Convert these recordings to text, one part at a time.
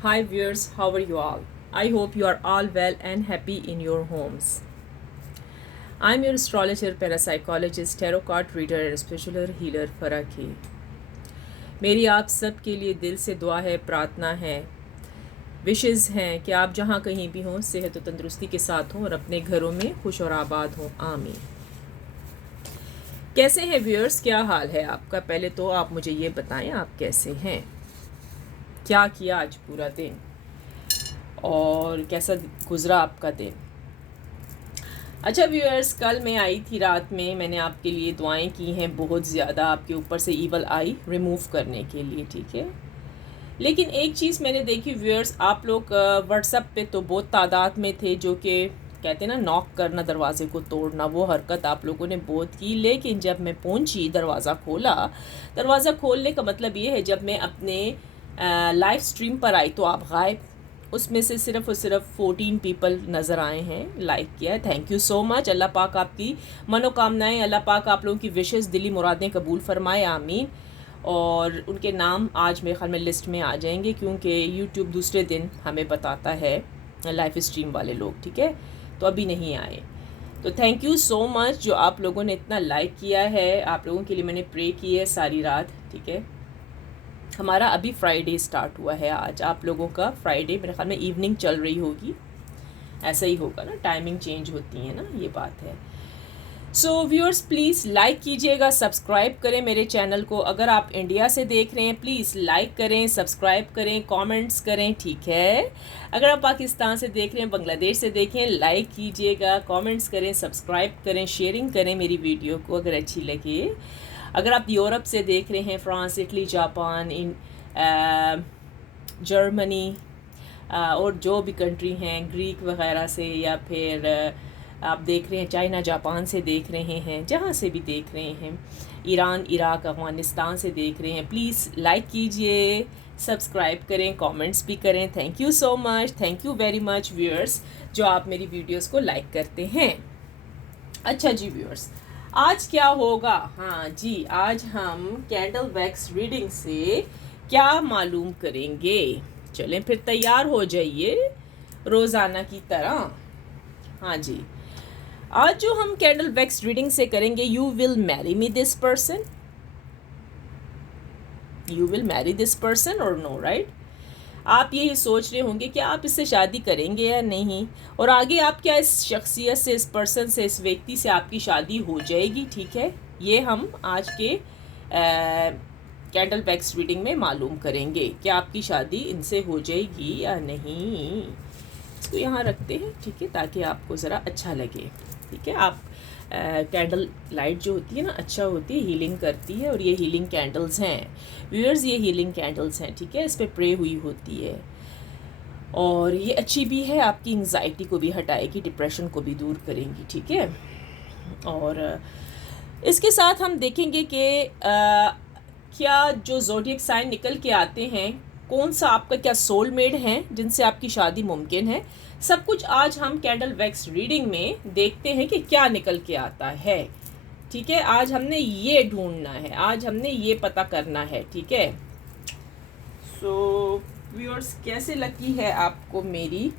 Hi viewers, how are you all? I hope you are all well and happy in your homes. I'm your astrologer, parapsychologist, tarot card reader and spiritual healer फराकी। मेरी आप सब के लिए दिल से दुआ है, प्रार्थना है, विशेज़ हैं कि आप जहाँ कहीं भी हों सेहत और तंदुरुस्ती के साथ हों और अपने घरों में खुश और आबाद हों। आमीन। कैसे हैं व्यूअर्स, क्या हाल है आपका? पहले तो आप मुझे ये बताएं आप कैसे हैं, क्या किया आज पूरा दिन और कैसा गुजरा आपका दिन। अच्छा व्यूअर्स, कल मैं आई थी रात में, मैंने आपके लिए दुआएं की हैं बहुत ज़्यादा आपके ऊपर से ईवल आई रिमूव करने के लिए, ठीक है। लेकिन एक चीज़ मैंने देखी व्यूअर्स, आप लोग व्हाट्सएप पे तो बहुत तादाद में थे जो कि कहते हैं ना नॉक करना, दरवाजे को तोड़ना, वो हरकत आप लोगों ने बहुत की। लेकिन जब मैं पहुंची, दरवाज़ा खोला, दरवाज़ा खोलने का मतलब ये है जब मैं अपने लाइव स्ट्रीम पर आई तो आप गायब। उसमें से सिर्फ और सिर्फ 14 पीपल नज़र आए हैं, लाइक किया है। Thank you so much. अल्लाह पाक आपकी मनोकामनाएं, अल्लाह पाक आप लोगों की विशेस, दिली मुरादें कबूल फरमाए, आमीन। और उनके नाम आज मेरे ख्याल में लिस्ट में आ जाएंगे क्योंकि यूट्यूब दूसरे दिन हमें बताता है लाइव स्ट्रीम वाले लोग, ठीक है। तो अभी नहीं आए, तो थैंक यू सो मच जो आप लोगों ने इतना लाइक किया है। आप लोगों के लिए मैंने प्रे की है सारी रात, ठीक है। हमारा अभी फ्राइडे स्टार्ट हुआ है, आज आप लोगों का फ्राइडे मेरे ख्याल में इवनिंग चल रही होगी, ऐसा ही होगा ना, टाइमिंग चेंज होती है ना, ये बात है। सो व्यूअर्स प्लीज़ लाइक कीजिएगा, सब्सक्राइब करें मेरे चैनल को। अगर आप इंडिया से देख रहे हैं प्लीज़ लाइक करें, सब्सक्राइब करें, कमेंट्स करें, ठीक है। अगर आप पाकिस्तान से देख रहे हैं, बांग्लादेश से देखें, लाइक कीजिएगा, कमेंट्स करें, सब्सक्राइब करें, शेयरिंग करें मेरी वीडियो को अगर अच्छी लगे। अगर आप यूरोप से देख रहे हैं, फ्रांस, इटली, जापान, जर्मनी और जो भी कंट्री हैं, ग्रीक वगैरह से, या फिर आप देख रहे हैं चाइना, जापान से देख रहे हैं, जहाँ से भी देख रहे हैं, ईरान, इराक, अफ़गानिस्तान से देख रहे हैं, प्लीज़ लाइक कीजिए, सब्सक्राइब करें, कमेंट्स भी करें। Thank you so much, thank you very much viewers जो आप मेरी वीडियोस को लाइक करते हैं। अच्छा जी व्यूअर्स, आज क्या होगा? हाँ जी, आज हम कैंडल वैक्स रीडिंग से क्या मालूम करेंगे। चलें फिर, तैयार हो जाइए रोज़ाना की तरह। हाँ जी, आज जो हम कैंडल वैक्स रीडिंग से करेंगे, you will marry me this person, you will marry this person और नो, राइट। आप यही सोच रहे होंगे कि आप इससे शादी करेंगे या नहीं, और आगे आप क्या इस शख्सियत से, इस पर्सन से, इस व्यक्ति से आपकी शादी हो जाएगी, ठीक है। ये हम आज के कैंडल वैक्स रीडिंग में मालूम करेंगे कि आपकी शादी इनसे हो जाएगी या नहीं। इसको यहाँ रखते हैं, ठीक है, ताकि आपको ज़रा अच्छा लगे, ठीक है। आप कैंडल लाइट जो होती है ना, अच्छा होती है, हीलिंग करती है, और ये हीलिंग कैंडल्स हैं व्यूअर्स, ये हीलिंग कैंडल्स हैं, ठीक है। इस पर प्रे हुई होती है और ये अच्छी भी है, आपकी एंग्जाइटी को भी हटाएगी, डिप्रेशन को भी दूर करेंगी, ठीक है। और इसके साथ हम देखेंगे कि क्या जो ज़ोडिएक साइन निकल के आते हैं, कौन सा आपका क्या सोलमेट है जिनसे आपकी शादी मुमकिन है, सब कुछ आज हम कैंडल वैक्स रीडिंग में देखते हैं कि क्या निकल के आता है, ठीक है। आज हमने ये ढूंढना है, आज हमने ये पता करना है, ठीक है। सो व्यूअर्स, कैसे लगी है आपको मेरी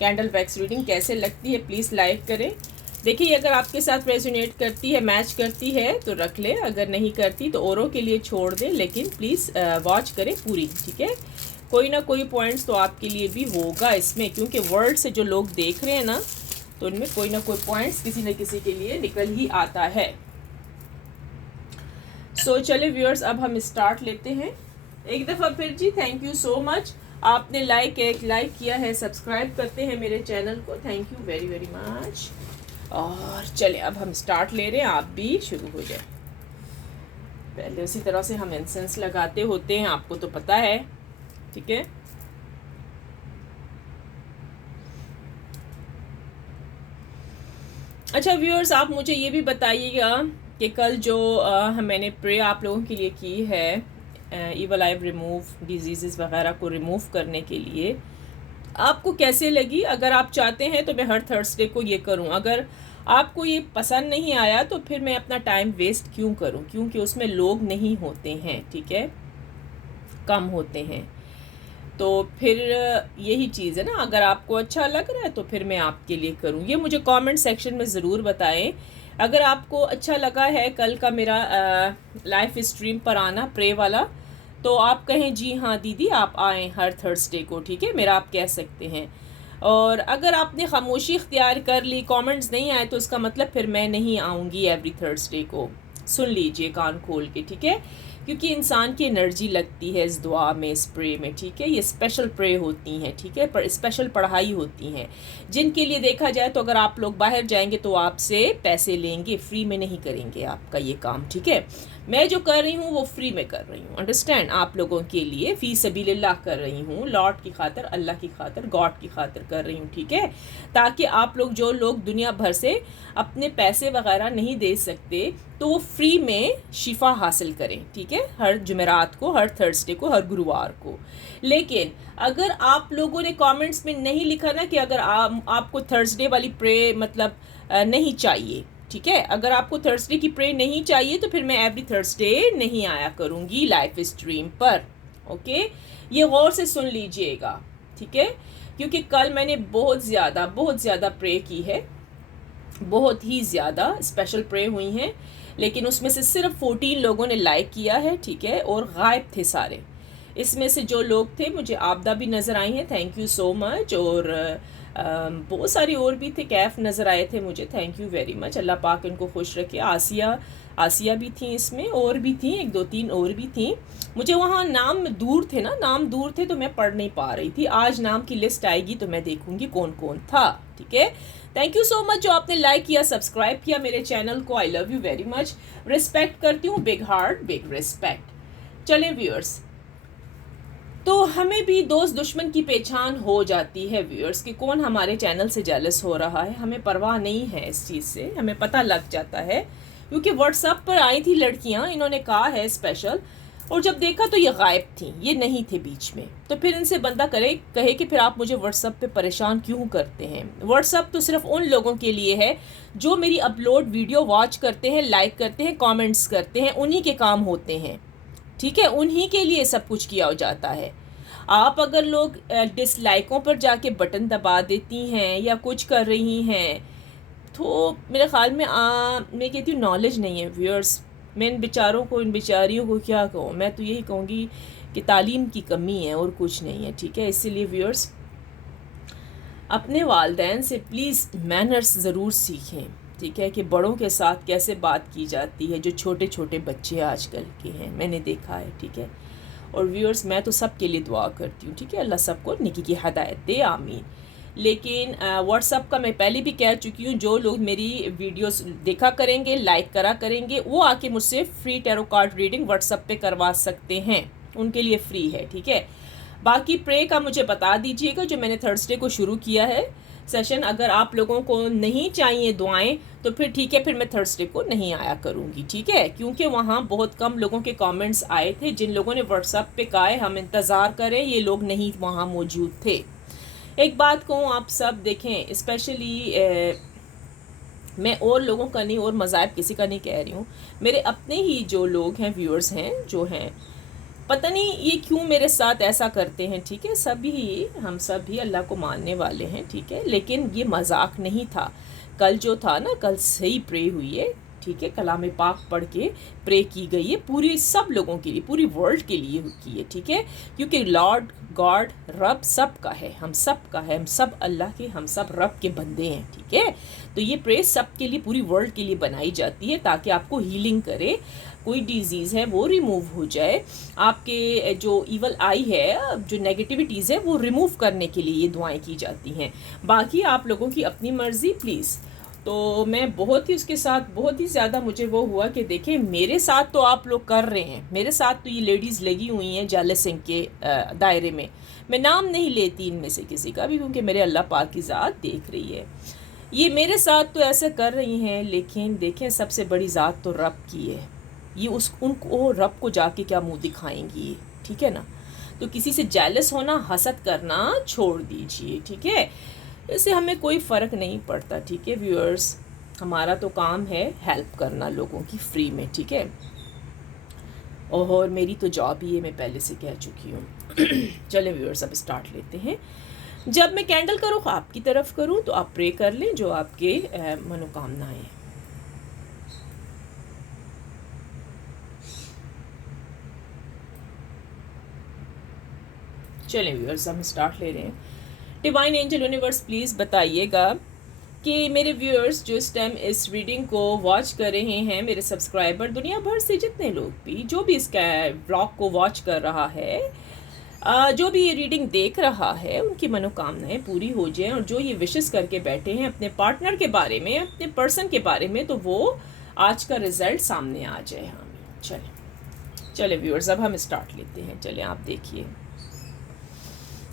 कैंडल वैक्स रीडिंग, कैसे लगती है प्लीज़ लाइक करें। देखिए, अगर आपके साथ रेजोनेट करती है, मैच करती है तो रख लें, अगर नहीं करती तो औरों के लिए छोड़ दें, लेकिन प्लीज़ वॉच करें पूरी, ठीक है। कोई ना कोई पॉइंट्स तो आपके लिए भी होगा इसमें, क्योंकि वर्ल्ड से जो लोग देख रहे हैं ना, तो उनमें कोई ना कोई पॉइंट्स किसी न किसी के लिए निकल ही आता है। सो चले व्यूअर्स, अब हम स्टार्ट लेते हैं। एक दफ़ा फिर जी थैंक यू सो मच, आपने एक लाइक किया है, सब्सक्राइब करते हैं मेरे चैनल को, thank you very very much. और चले अब हम स्टार्ट ले रहे हैं, आप भी शुरू हो जाए। पहले उसी तरह से हम इंसेंस लगाते होते हैं, आपको तो पता है, ठीक है। अच्छा व्यूअर्स, आप मुझे ये भी बताइएगा कि कल जो मैंने प्रे आप लोगों के लिए की है ईवल आई रिमूव, डिजीज़ वगैरह को रिमूव करने के लिए, आपको कैसे लगी। अगर आप चाहते हैं तो मैं हर थर्सडे को ये करूं, अगर आपको ये पसंद नहीं आया तो फिर मैं अपना टाइम वेस्ट क्यों करूं, क्योंकि उसमें लोग नहीं होते हैं, ठीक है। कम होते हैं। तो फिर यही चीज़ है ना, अगर आपको अच्छा लग रहा है तो फिर मैं आपके लिए करूँ। ये मुझे कमेंट सेक्शन में ज़रूर बताएं। अगर आपको अच्छा लगा है कल का मेरा लाइव स्ट्रीम पर आना प्रे वाला, तो आप कहें जी हाँ दीदी आप आएँ हर थर्सडे को, ठीक है, मेरा आप कह सकते हैं। और अगर आपने खामोशी इख्तियार कर ली, कमेंट्स नहीं आए, तो इसका मतलब फिर मैं नहीं आऊँगी एवरी थर्सडे को। सुन लीजिए कान खोल के, ठीक है, क्योंकि इंसान की एनर्जी लगती है इस दुआ में, इस प्रे में, ठीक है। ये स्पेशल प्रे होती हैं, ठीक है, पर स्पेशल पढ़ाई होती हैं जिनके लिए देखा जाए तो अगर आप लोग बाहर जाएंगे तो आपसे पैसे लेंगे, फ्री में नहीं करेंगे आपका ये काम, ठीक है। मैं जो कर रही हूँ वो फ्री में कर रही हूँ, अंडरस्टैंड, आप लोगों के लिए फ़ी सबीलिल्लाह कर रही हूँ, लॉर्ड की खातिर, अल्लाह की खातिर, गॉड की खातिर कर रही हूँ, ठीक है, ताकि आप लोग जो लोग दुनिया भर से अपने पैसे वगैरह नहीं दे सकते तो वो फ्री में शिफा हासिल करें, ठीक है, हर जुमेरात को, हर थर्सडे को, हर गुरुवार को। लेकिन अगर आप लोगों ने कमेंट्स में नहीं लिखा ना कि अगर आपको थर्सडे वाली प्रे मतलब नहीं चाहिए, ठीक है, अगर आपको थर्सडे की प्रे नहीं चाहिए तो फिर मैं एवरी थर्सडे नहीं आया करूँगी लाइव स्ट्रीम पर, ओके। ये गौर से सुन लीजिएगा, ठीक है, क्योंकि कल मैंने बहुत ज़्यादा प्रे की है, बहुत ही ज़्यादा स्पेशल प्रे हुई हैं, लेकिन उसमें से सिर्फ 14 लोगों ने लाइक किया है, ठीक है, और गायब थे सारे। इसमें से जो लोग थे, मुझे आपदा भी नज़र आई हैं, थैंक यू सो मच, और बहुत सारी और भी थे, कैफ नज़र आए थे मुझे, थैंक यू वेरी मच, अल्लाह पाक इनको खुश रखे। आसिया भी थी इसमें, और भी थी, 1-2-3 और भी थी। मुझे वहाँ नाम दूर थे ना, नाम दूर थे तो मैं पढ़ नहीं पा रही थी। आज नाम की लिस्ट आएगी तो मैं देखूँगी कौन कौन था, ठीक है। थैंक यू सो मच जो आपने लाइक किया, सब्सक्राइब किया मेरे चैनल को, आई love you very much, respect करती हूँ, बिग हार्ट बिग रिस्पेक्ट। चलें व्यूअर्स, तो हमें भी दोस्त दुश्मन की पहचान हो जाती है व्यूअर्स कि कौन हमारे चैनल से जेलस हो रहा है। हमें परवाह नहीं है इस चीज़ से, हमें पता लग जाता है, क्योंकि व्हाट्सएप पर आई थी लड़कियां, इन्होंने कहा है स्पेशल, और जब देखा तो ये गायब थी, ये नहीं थे बीच में। तो फिर इनसे बंदा कहे कि फिर आप मुझे व्हाट्सएप पे परेशान क्यों करते हैं। व्हाट्सएप तो सिर्फ उन लोगों के लिए है जो मेरी अपलोड वीडियो वॉच करते हैं, लाइक करते हैं, कमेंट्स करते हैं, उन्हीं के काम होते हैं, ठीक है, उन्हीं के लिए सब कुछ किया जाता है। आप अगर लोग डिसलाइकों पर जाके बटन दबा देती हैं या कुछ कर रही हैं, तो मेरे ख़्याल में मैं कहती हूँ नॉलेज नहीं है व्यूअर्स। मैं इन बेचारों को, इन बेचारियों को क्या कहूँ, मैं तो यही कहूँगी कि तालीम की कमी है और कुछ नहीं है, ठीक है। इसीलिए व्यूअर्स अपने वालिदैन से प्लीज़ मैनर्स ज़रूर सीखें, ठीक है, कि बड़ों के साथ कैसे बात की जाती है, जो छोटे छोटे बच्चे आजकल के हैं, मैंने देखा है, ठीक है। और व्यूअर्स मैं तो सब के लिए दुआ करती हूँ, ठीक है, अल्लाह सबको नेकी की हदायत दे, आमीन। लेकिन व्हाट्सअप का मैं पहले भी कह चुकी हूँ, जो लोग मेरी वीडियोस देखा करेंगे, लाइक करा करेंगे, वो आके मुझसे free tarot card reading WhatsApp पे करवा सकते हैं, उनके लिए फ्री है, ठीक है। बाकी प्रे का मुझे बता दीजिएगा, जो मैंने थर्सडे को शुरू किया है सेशन, अगर आप लोगों को नहीं चाहिए दुआएं तो फिर ठीक है, फिर मैं थर्सडे को नहीं आया करूँगी, ठीक है, क्योंकि वहाँ बहुत कम लोगों के कमेंट्स आए थे। जिन लोगों ने व्हाट्सएप पे कहा है हम इंतज़ार करें, ये लोग नहीं वहाँ मौजूद थे। एक बात कहूँ, आप सब देखें, स्पेशली मैं और लोगों का नहीं, और मज़ाहिब किसी का नहीं कह रही हूँ, मेरे अपने ही जो लोग हैं, व्यूअर्स हैं जो हैं, पता नहीं ये क्यों मेरे साथ ऐसा करते हैं, ठीक है। सभी हम सब भी अल्लाह को मानने वाले हैं, ठीक है, लेकिन ये मजाक नहीं था। कल जो था ना, कल सही प्रे हुई है, ठीक है, कलाम पाक पढ़ के प्रे की गई है, पूरी सब लोगों के लिए, पूरी वर्ल्ड के लिए की है, ठीक है, क्योंकि लॉर्ड गॉड रब सब का है, हम सब का है, हम सब अल्लाह के, हम सब रब के बंदे हैं, ठीक है। तो ये प्रे सब के लिए, पूरी वर्ल्ड के लिए बनाई जाती है, ताकि आपको हीलिंग करे, कोई डिजीज़ है वो रिमूव हो जाए, आपके जो ईवल आई है, जो नेगेटिविटीज़ है वो रिमूव करने के लिए ये दुआएं की जाती हैं। बाकी आप लोगों की अपनी मर्ज़ी प्लीज़। तो मैं बहुत ही उसके साथ बहुत ही ज़्यादा मुझे वो हुआ कि देखें, मेरे साथ तो आप लोग कर रहे हैं, मेरे साथ तो ये लेडीज़ लगी हुई हैं जेलसिंग के दायरे में। मैं नाम नहीं लेती इनमें से किसी का भी, क्योंकि मेरे अल्लाह पाक की ज़ात देख रही है। ये मेरे साथ तो ऐसे कर रही हैं, लेकिन देखें सबसे बड़ी ज़ात तो रब की है, ये उनको रब को जाके क्या मुंह दिखाएंगी, ठीक है ना। तो किसी से जेलस होना, हसद करना छोड़ दीजिए, ठीक है, इससे हमें कोई फ़र्क नहीं पड़ता, ठीक है व्यूअर्स। हमारा तो काम है हेल्प करना लोगों की फ्री में, ठीक है। और मेरी तो जॉब ही है, मैं पहले से कह चुकी हूँ। चलें व्यूअर्स, अब स्टार्ट लेते हैं। जब मैं कैंडल का रुख आपकी तरफ करूँ तो आप प्रे कर लें जो आपके मनोकामनाएं हैं। चलें व्यूअर्स, हम स्टार्ट ले रहे हैं। डिवाइन एंजल यूनिवर्स प्लीज़ बताइएगा कि मेरे व्यूअर्स जो इस टाइम इस रीडिंग को वॉच कर रहे हैं, मेरे सब्सक्राइबर, दुनिया भर से जितने लोग भी, जो भी इसका ब्लॉग को वॉच कर रहा है, जो भी ये रीडिंग देख रहा है, उनकी मनोकामनाएं पूरी हो जाएं। और जो ये विशेस करके बैठे हैं अपने पार्टनर के बारे में, अपने पर्सन के बारे में, तो वो आज का रिजल्ट सामने आ जाए। हाँ, चले व्यूअर्स, अब हम स्टार्ट लेते हैं। चले आप देखिए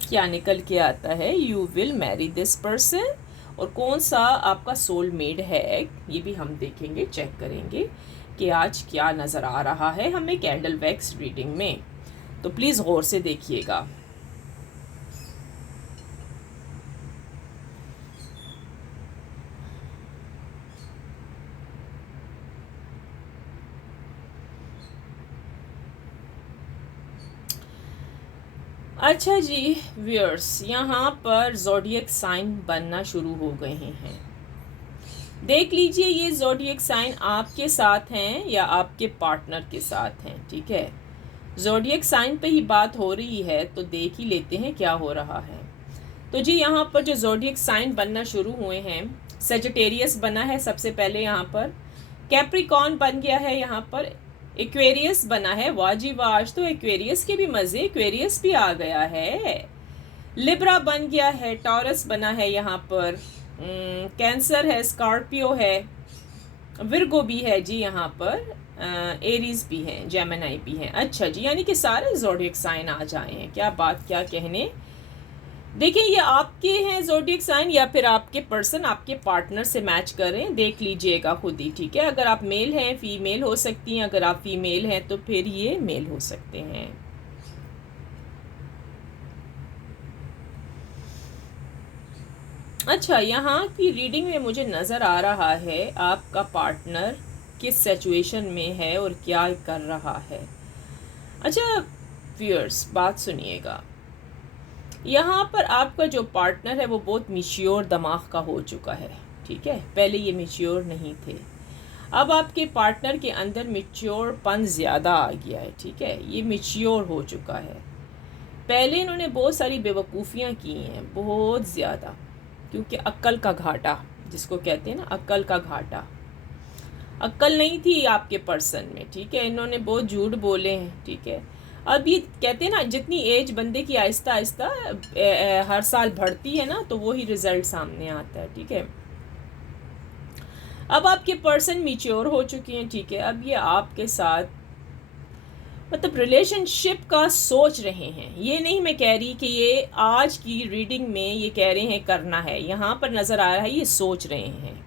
क्या निकल के आता है। You will marry this person, और कौन सा आपका सोलमेट है ये भी हम देखेंगे, चेक करेंगे कि आज क्या नज़र आ रहा है हमें कैंडल वैक्स रीडिंग में। तो प्लीज़ गौर से देखिएगा। अच्छा जी व्यूअर्स, यहाँ पर ज़ोडिएक साइन बनना शुरू हो गए हैं। देख लीजिए ये ज़ोडिएक साइन आपके साथ हैं या आपके पार्टनर के साथ हैं। ठीक है, ज़ोडिएक साइन पे ही बात हो रही है, तो देख ही लेते हैं क्या हो रहा है। तो जी यहाँ पर जो ज़ोडिएक साइन बनना शुरू हुए हैं, सेजिटेरियस बना है सबसे पहले, यहाँ पर कैप्रिकॉर्न बन गया है, यहाँ पर एक्वेरियस बना है। वाह जी वाह, आज तो एक्वेरियस के भी मज़े, एक्वेरियस भी आ गया है। लिब्रा बन गया है, टॉरस बना है, यहाँ पर कैंसर है, स्कॉर्पियो है, विर्गो भी है जी, यहाँ पर एरीज भी हैं, जेमिनी भी हैं। अच्छा जी, यानी कि सारे ज़ोडिएक साइन आ जाए हैं। क्या बात, क्या कहने। देखिए ये आपके हैं ज़ोडिएक साइन या फिर आपके पर्सन आपके पार्टनर से मैच करें, देख लीजिएगा खुद ही। ठीक है, अगर आप मेल हैं, फीमेल हो सकती हैं, अगर आप फीमेल हैं तो फिर ये मेल हो सकते हैं। अच्छा, यहाँ की रीडिंग में मुझे नज़र आ रहा है आपका पार्टनर किस सिचुएशन में है और क्या कर रहा है। अच्छा व्यूअर्स, बात सुनिएगा। यहाँ पर आपका जो पार्टनर है वो बहुत मैच्योर दिमाग का हो चुका है। ठीक है, पहले ये मैच्योर नहीं थे, अब आपके पार्टनर के अंदर मैच्योरपन ज़्यादा आ गया है। ठीक है, ये मैच्योर हो चुका है। पहले इन्होंने बहुत सारी बेवकूफ़ियाँ की हैं, बहुत ज़्यादा, क्योंकि अक्ल का घाटा जिसको कहते हैं ना, अक्ल का घाटा, अक्ल नहीं थी आपके पर्सन में। ठीक है, इन्होंने बहुत झूठ बोले हैं। ठीक है, अब ये कहते हैं ना, जितनी एज बंदे की आहिस्ता आहिस्ता हर साल बढ़ती है ना, तो वही रिजल्ट सामने आता है। ठीक है, अब आपके पर्सन मैच्योर हो चुके हैं। ठीक है, अब ये आपके साथ मतलब रिलेशनशिप का सोच रहे हैं। ये नहीं मैं कह रही कि ये आज की रीडिंग में ये कह रहे हैं करना है, यहाँ पर नज़र आ रहा है ये सोच रहे हैं,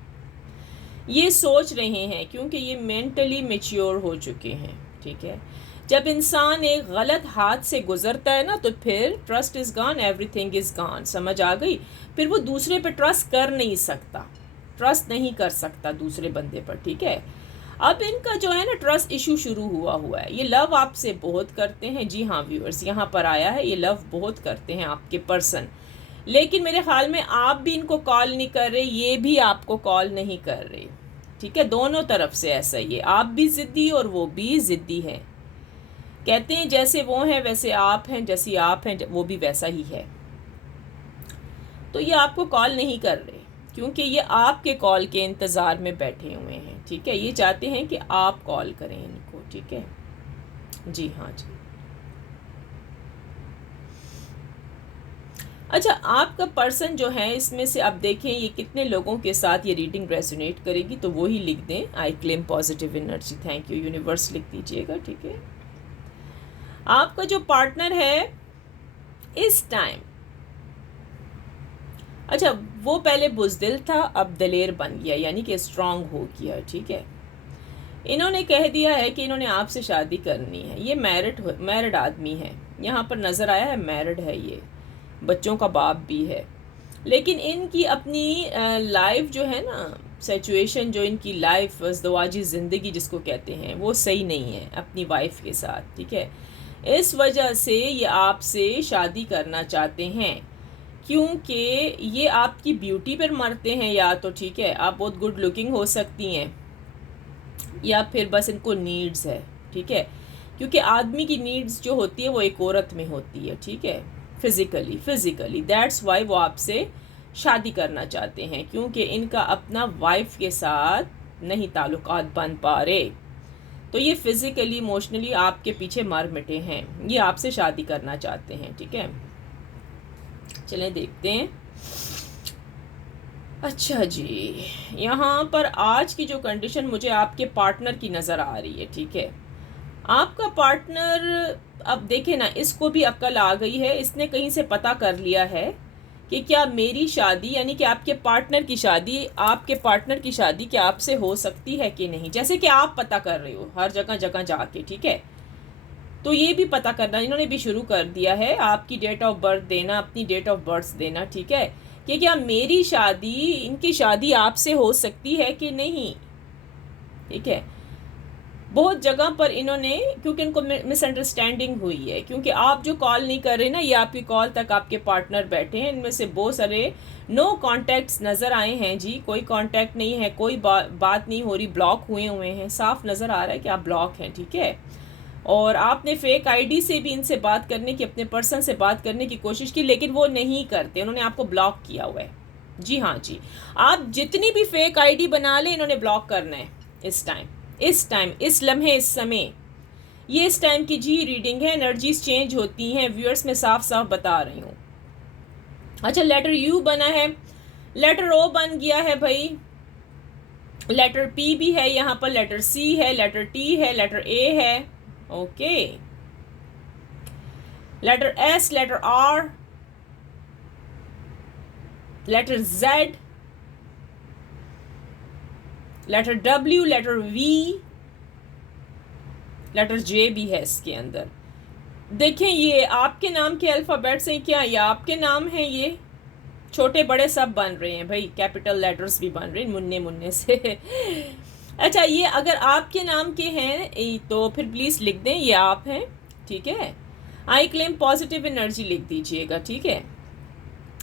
ये सोच रहे हैं, क्योंकि ये मेंटली मैच्योर हो चुके हैं। ठीक है, जब इंसान एक गलत हाथ से गुजरता है ना, तो फिर trust is gone, everything is gone, समझ आ गई। फिर वो दूसरे पे ट्रस्ट कर नहीं सकता, ट्रस्ट नहीं कर सकता दूसरे बंदे पर। ठीक है, अब इनका जो है ना ट्रस्ट इशू शुरू हुआ है। ये लव आपसे बहुत करते हैं। जी हाँ व्यूअर्स, यहाँ पर आया है, ये लव बहुत करते हैं आपके पर्सन, लेकिन मेरे ख्याल में आप भी इनको कॉल नहीं कर रहे, ये भी आपको कॉल नहीं कर रहे। ठीक है, दोनों तरफ से ऐसा ही है, आप भी ज़िद्दी और वो भी ज़िद्दी है। कहते हैं जैसे वो हैं वैसे आप हैं, जैसी आप हैं वो भी वैसा ही है। तो ये आपको कॉल नहीं कर रहे, क्योंकि ये आपके कॉल के इंतज़ार में बैठे हुए हैं। ठीक है, ये चाहते हैं कि आप कॉल करें इनको। ठीक है जी, हाँ जी। अच्छा, आपका पर्सन जो है इसमें से अब देखें ये कितने लोगों के साथ ये रीडिंग रेजोनेट करेगी, तो वो ही लिख दें, I claim positive energy, thank you universe लिख दीजिएगा। ठीक है, आपका जो पार्टनर है इस टाइम, अच्छा वो पहले बुज़दिल था, अब दलेर बन गया, यानी कि स्ट्रांग हो गया। ठीक है, इन्होंने कह दिया है कि इन्होंने आपसे शादी करनी है। ये मैरिड आदमी है, यहाँ पर नज़र आया है मैरिड है, ये बच्चों का बाप भी है, लेकिन इनकी अपनी लाइफ जो है ना सिचुएशन जो इनकी लाइफ अज़दवाजी ज़िंदगी जिसको कहते हैं वो सही नहीं है अपनी वाइफ के साथ, ठीक है। इस वजह से ये आपसे शादी करना चाहते हैं, क्योंकि ये आपकी ब्यूटी पर मरते हैं, या तो ठीक है आप बहुत गुड लुकिंग हो सकती हैं, या फिर बस इनको नीड्स है, ठीक है। क्योंकि आदमी की नीड्स जो होती है वो एक औरत में होती है, ठीक है, फिज़िकली दैट्स वाई वो आपसे शादी करना चाहते हैं, क्योंकि इनका अपना वाइफ के साथ नहीं ताल्लुकात बन पा रहे। तो ये फिज़िकली इमोशनली आपके पीछे मर मिटे हैं, ये आपसे शादी करना चाहते हैं, ठीक है। चलें देखते हैं। अच्छा जी, यहाँ पर आज की जो कंडीशन मुझे आपके पार्टनर की नज़र आ रही है, ठीक है। आपका पार्टनर, अब देखें ना, इसको भी अक्ल आ गई है, इसने कहीं से पता कर लिया है कि क्या मेरी शादी, यानी कि आपके पार्टनर की शादी क्या आपसे हो सकती है कि नहीं, जैसे कि आप पता कर रहे हो हर जगह जगह जाके, ठीक है। तो ये भी पता करना इन्होंने भी शुरू कर दिया है, आपकी डेट ऑफ बर्थ देना, अपनी डेट ऑफ बर्थ देना, ठीक है, कि क्या मेरी शादी, इनकी शादी आपसे हो सकती है कि नहीं, ठीक है। बहुत जगह पर इन्होंने, क्योंकि इनको मिसअंडरस्टैंडिंग हुई है, क्योंकि आप जो कॉल नहीं कर रहे ना, ये आपकी कॉल तक आपके पार्टनर बैठे हैं, इनमें से बहुत सारे नो कॉन्टैक्ट्स नज़र आए हैं जी, कोई कॉन्टैक्ट नहीं है, कोई बात नहीं हो रही, ब्लॉक हुए हैं, साफ नज़र आ रहा है कि आप ब्लॉक हैं, ठीक है। और आपने फेक आईडी से भी इनसे बात करने की, अपने पर्सन से बात करने की कोशिश की, लेकिन वो नहीं करते, उन्होंने आपको ब्लॉक किया हुआ है। जी हाँ जी, आप जितनी भी फेक आईडी बना लें, इन्होंने ब्लॉक करना है इस टाइम, इस लम्हे, इस समय, ये इस टाइम की जी रीडिंग है। एनर्जीज चेंज होती हैं व्यूअर्स, में साफ साफ बता रही हूँ। अच्छा, लेटर यू बना है, लेटर ओ बन गया है भाई, लेटर पी भी है यहाँ पर, लेटर सी है, लेटर टी है, लेटर ए है, okay, letter S, letter R, letter Z, letter W, letter V, letter J भी है इसके अंदर। देखें, ये आपके नाम के अल्फ़ाबेट से क्या, ये आपके नाम हैं, ये छोटे बड़े सब बन रहे हैं भाई, कैपिटल लेटर्स भी बन रहे हैं मुन्ने से। अच्छा, ये अगर आपके नाम के हैं तो फिर प्लीज़ लिख दें ये आप हैं, ठीक है। आई क्लेम पॉजिटिव एनर्जी लिख दीजिएगा, ठीक है।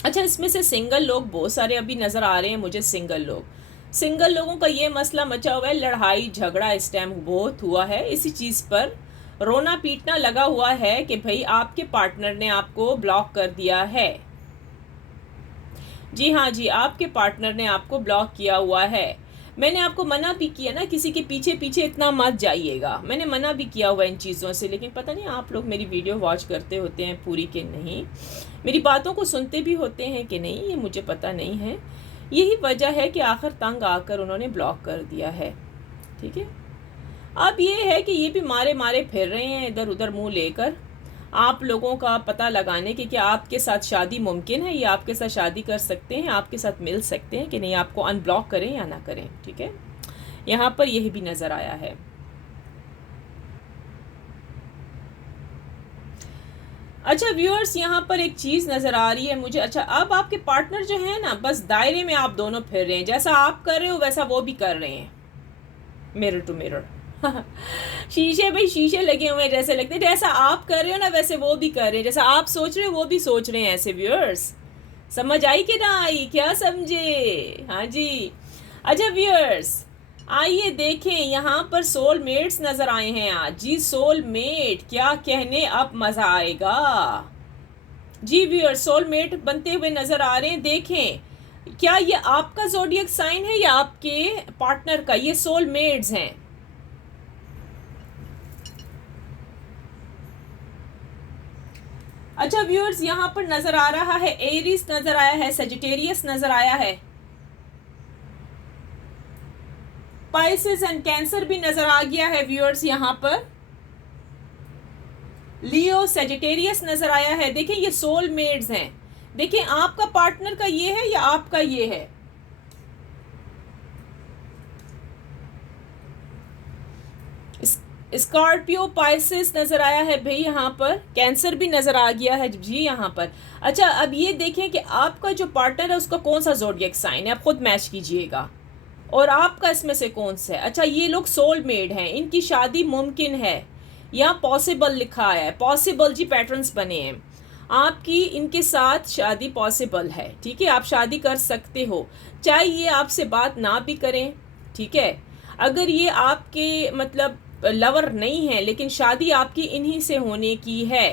अच्छा, इसमें से सिंगल लोग बहुत सारे अभी नज़र आ रहे हैं मुझे, सिंगल लोगों का ये मसला मचा हुआ है, लड़ाई झगड़ा इस टाइम बहुत हुआ है, इसी चीज़ पर रोना पीटना लगा हुआ है कि भाई आपके पार्टनर ने आपको ब्लॉक कर दिया है। जी हाँ जी, आपके पार्टनर ने आपको ब्लॉक किया हुआ है। मैंने आपको मना भी किया ना, किसी के पीछे पीछे इतना मत जाइएगा, मैंने मना भी किया हुआ इन चीज़ों से, लेकिन पता नहीं आप लोग मेरी वीडियो वॉच करते होते हैं पूरी कि नहीं, मेरी बातों को सुनते भी होते हैं कि नहीं, ये मुझे पता नहीं है। यही वजह है कि आखिर तंग आकर उन्होंने ब्लॉक कर दिया है, ठीक है। अब ये है कि ये भी मारे फिर रहे हैं इधर उधर मुंह लेकर, आप लोगों का पता लगाने की कि आपके साथ शादी मुमकिन है, या आपके साथ शादी कर सकते हैं, आपके साथ मिल सकते हैं कि नहीं, आपको अनब्लॉक करें या ना करें, ठीक है। यहाँ पर यही भी नज़र आया है। अच्छा व्यूअर्स, यहाँ पर एक चीज़ नज़र आ रही है मुझे। अच्छा, अब आपके पार्टनर जो है ना, बस दायरे में आप दोनों फिर रहे हैं, जैसा आप कर रहे हो वैसा वो भी कर रहे हैं, मिरर टू मिरर। शीशे भाई, शीशे लगे हुए हैं, जैसे लगते हैं जैसा आप कर रहे हो ना वैसे वो भी कर रहे हैं, जैसा आप सोच रहे हो वो भी सोच रहे हैं, ऐसे व्यूअर्स। समझ आई कि ना आई, क्या समझे? हाँ जी। अच्छा व्यूअर्स, आइए देखें, यहाँ पर सोलमेट्स नज़र आए हैं आज जी, सोलमेट क्या कहने, अब मज़ा आएगा जी। व्यूअर्स, सोलमेट बनते हुए नज़र आ रहे हैं, देखें क्या ये आपका ज़ोडिएक साइन है या आपके पार्टनर का, ये सोलमेट्स हैं। अच्छा व्यूअर्स, यहाँ पर नज़र आ रहा है एरीज नज़र आया है, सजिटेरियस नज़र आया है, पाइसेस एंड कैंसर भी नज़र आ गया है व्यूअर्स, यहाँ पर लियो सजिटेरियस नज़र आया है। देखें ये सोलमेट्स हैं, देखें आपका पार्टनर का ये है या आपका ये है। स्कॉर्पियो पाइसेस नज़र आया है भाई, यहाँ पर कैंसर भी नज़र आ गया है जी यहाँ पर। अच्छा, अब ये देखें कि आपका जो पार्टनर है उसका कौन सा ज़ोडिएक साइन है, आप खुद मैच कीजिएगा। और आपका इसमें से कौन सा है? अच्छा, ये लोग सोलमेट हैं, इनकी शादी मुमकिन है, यहाँ पॉसिबल लिखा है, पॉसिबल जी पैटर्न्स बने हैं, आपकी इनके साथ शादी पॉसिबल है, ठीक है, आप शादी कर सकते हो, चाहे ये आपसे बात ना भी करें, ठीक है। अगर ये आपके मतलब लवर नहीं है, लेकिन शादी आपकी इन्हीं से होने की है,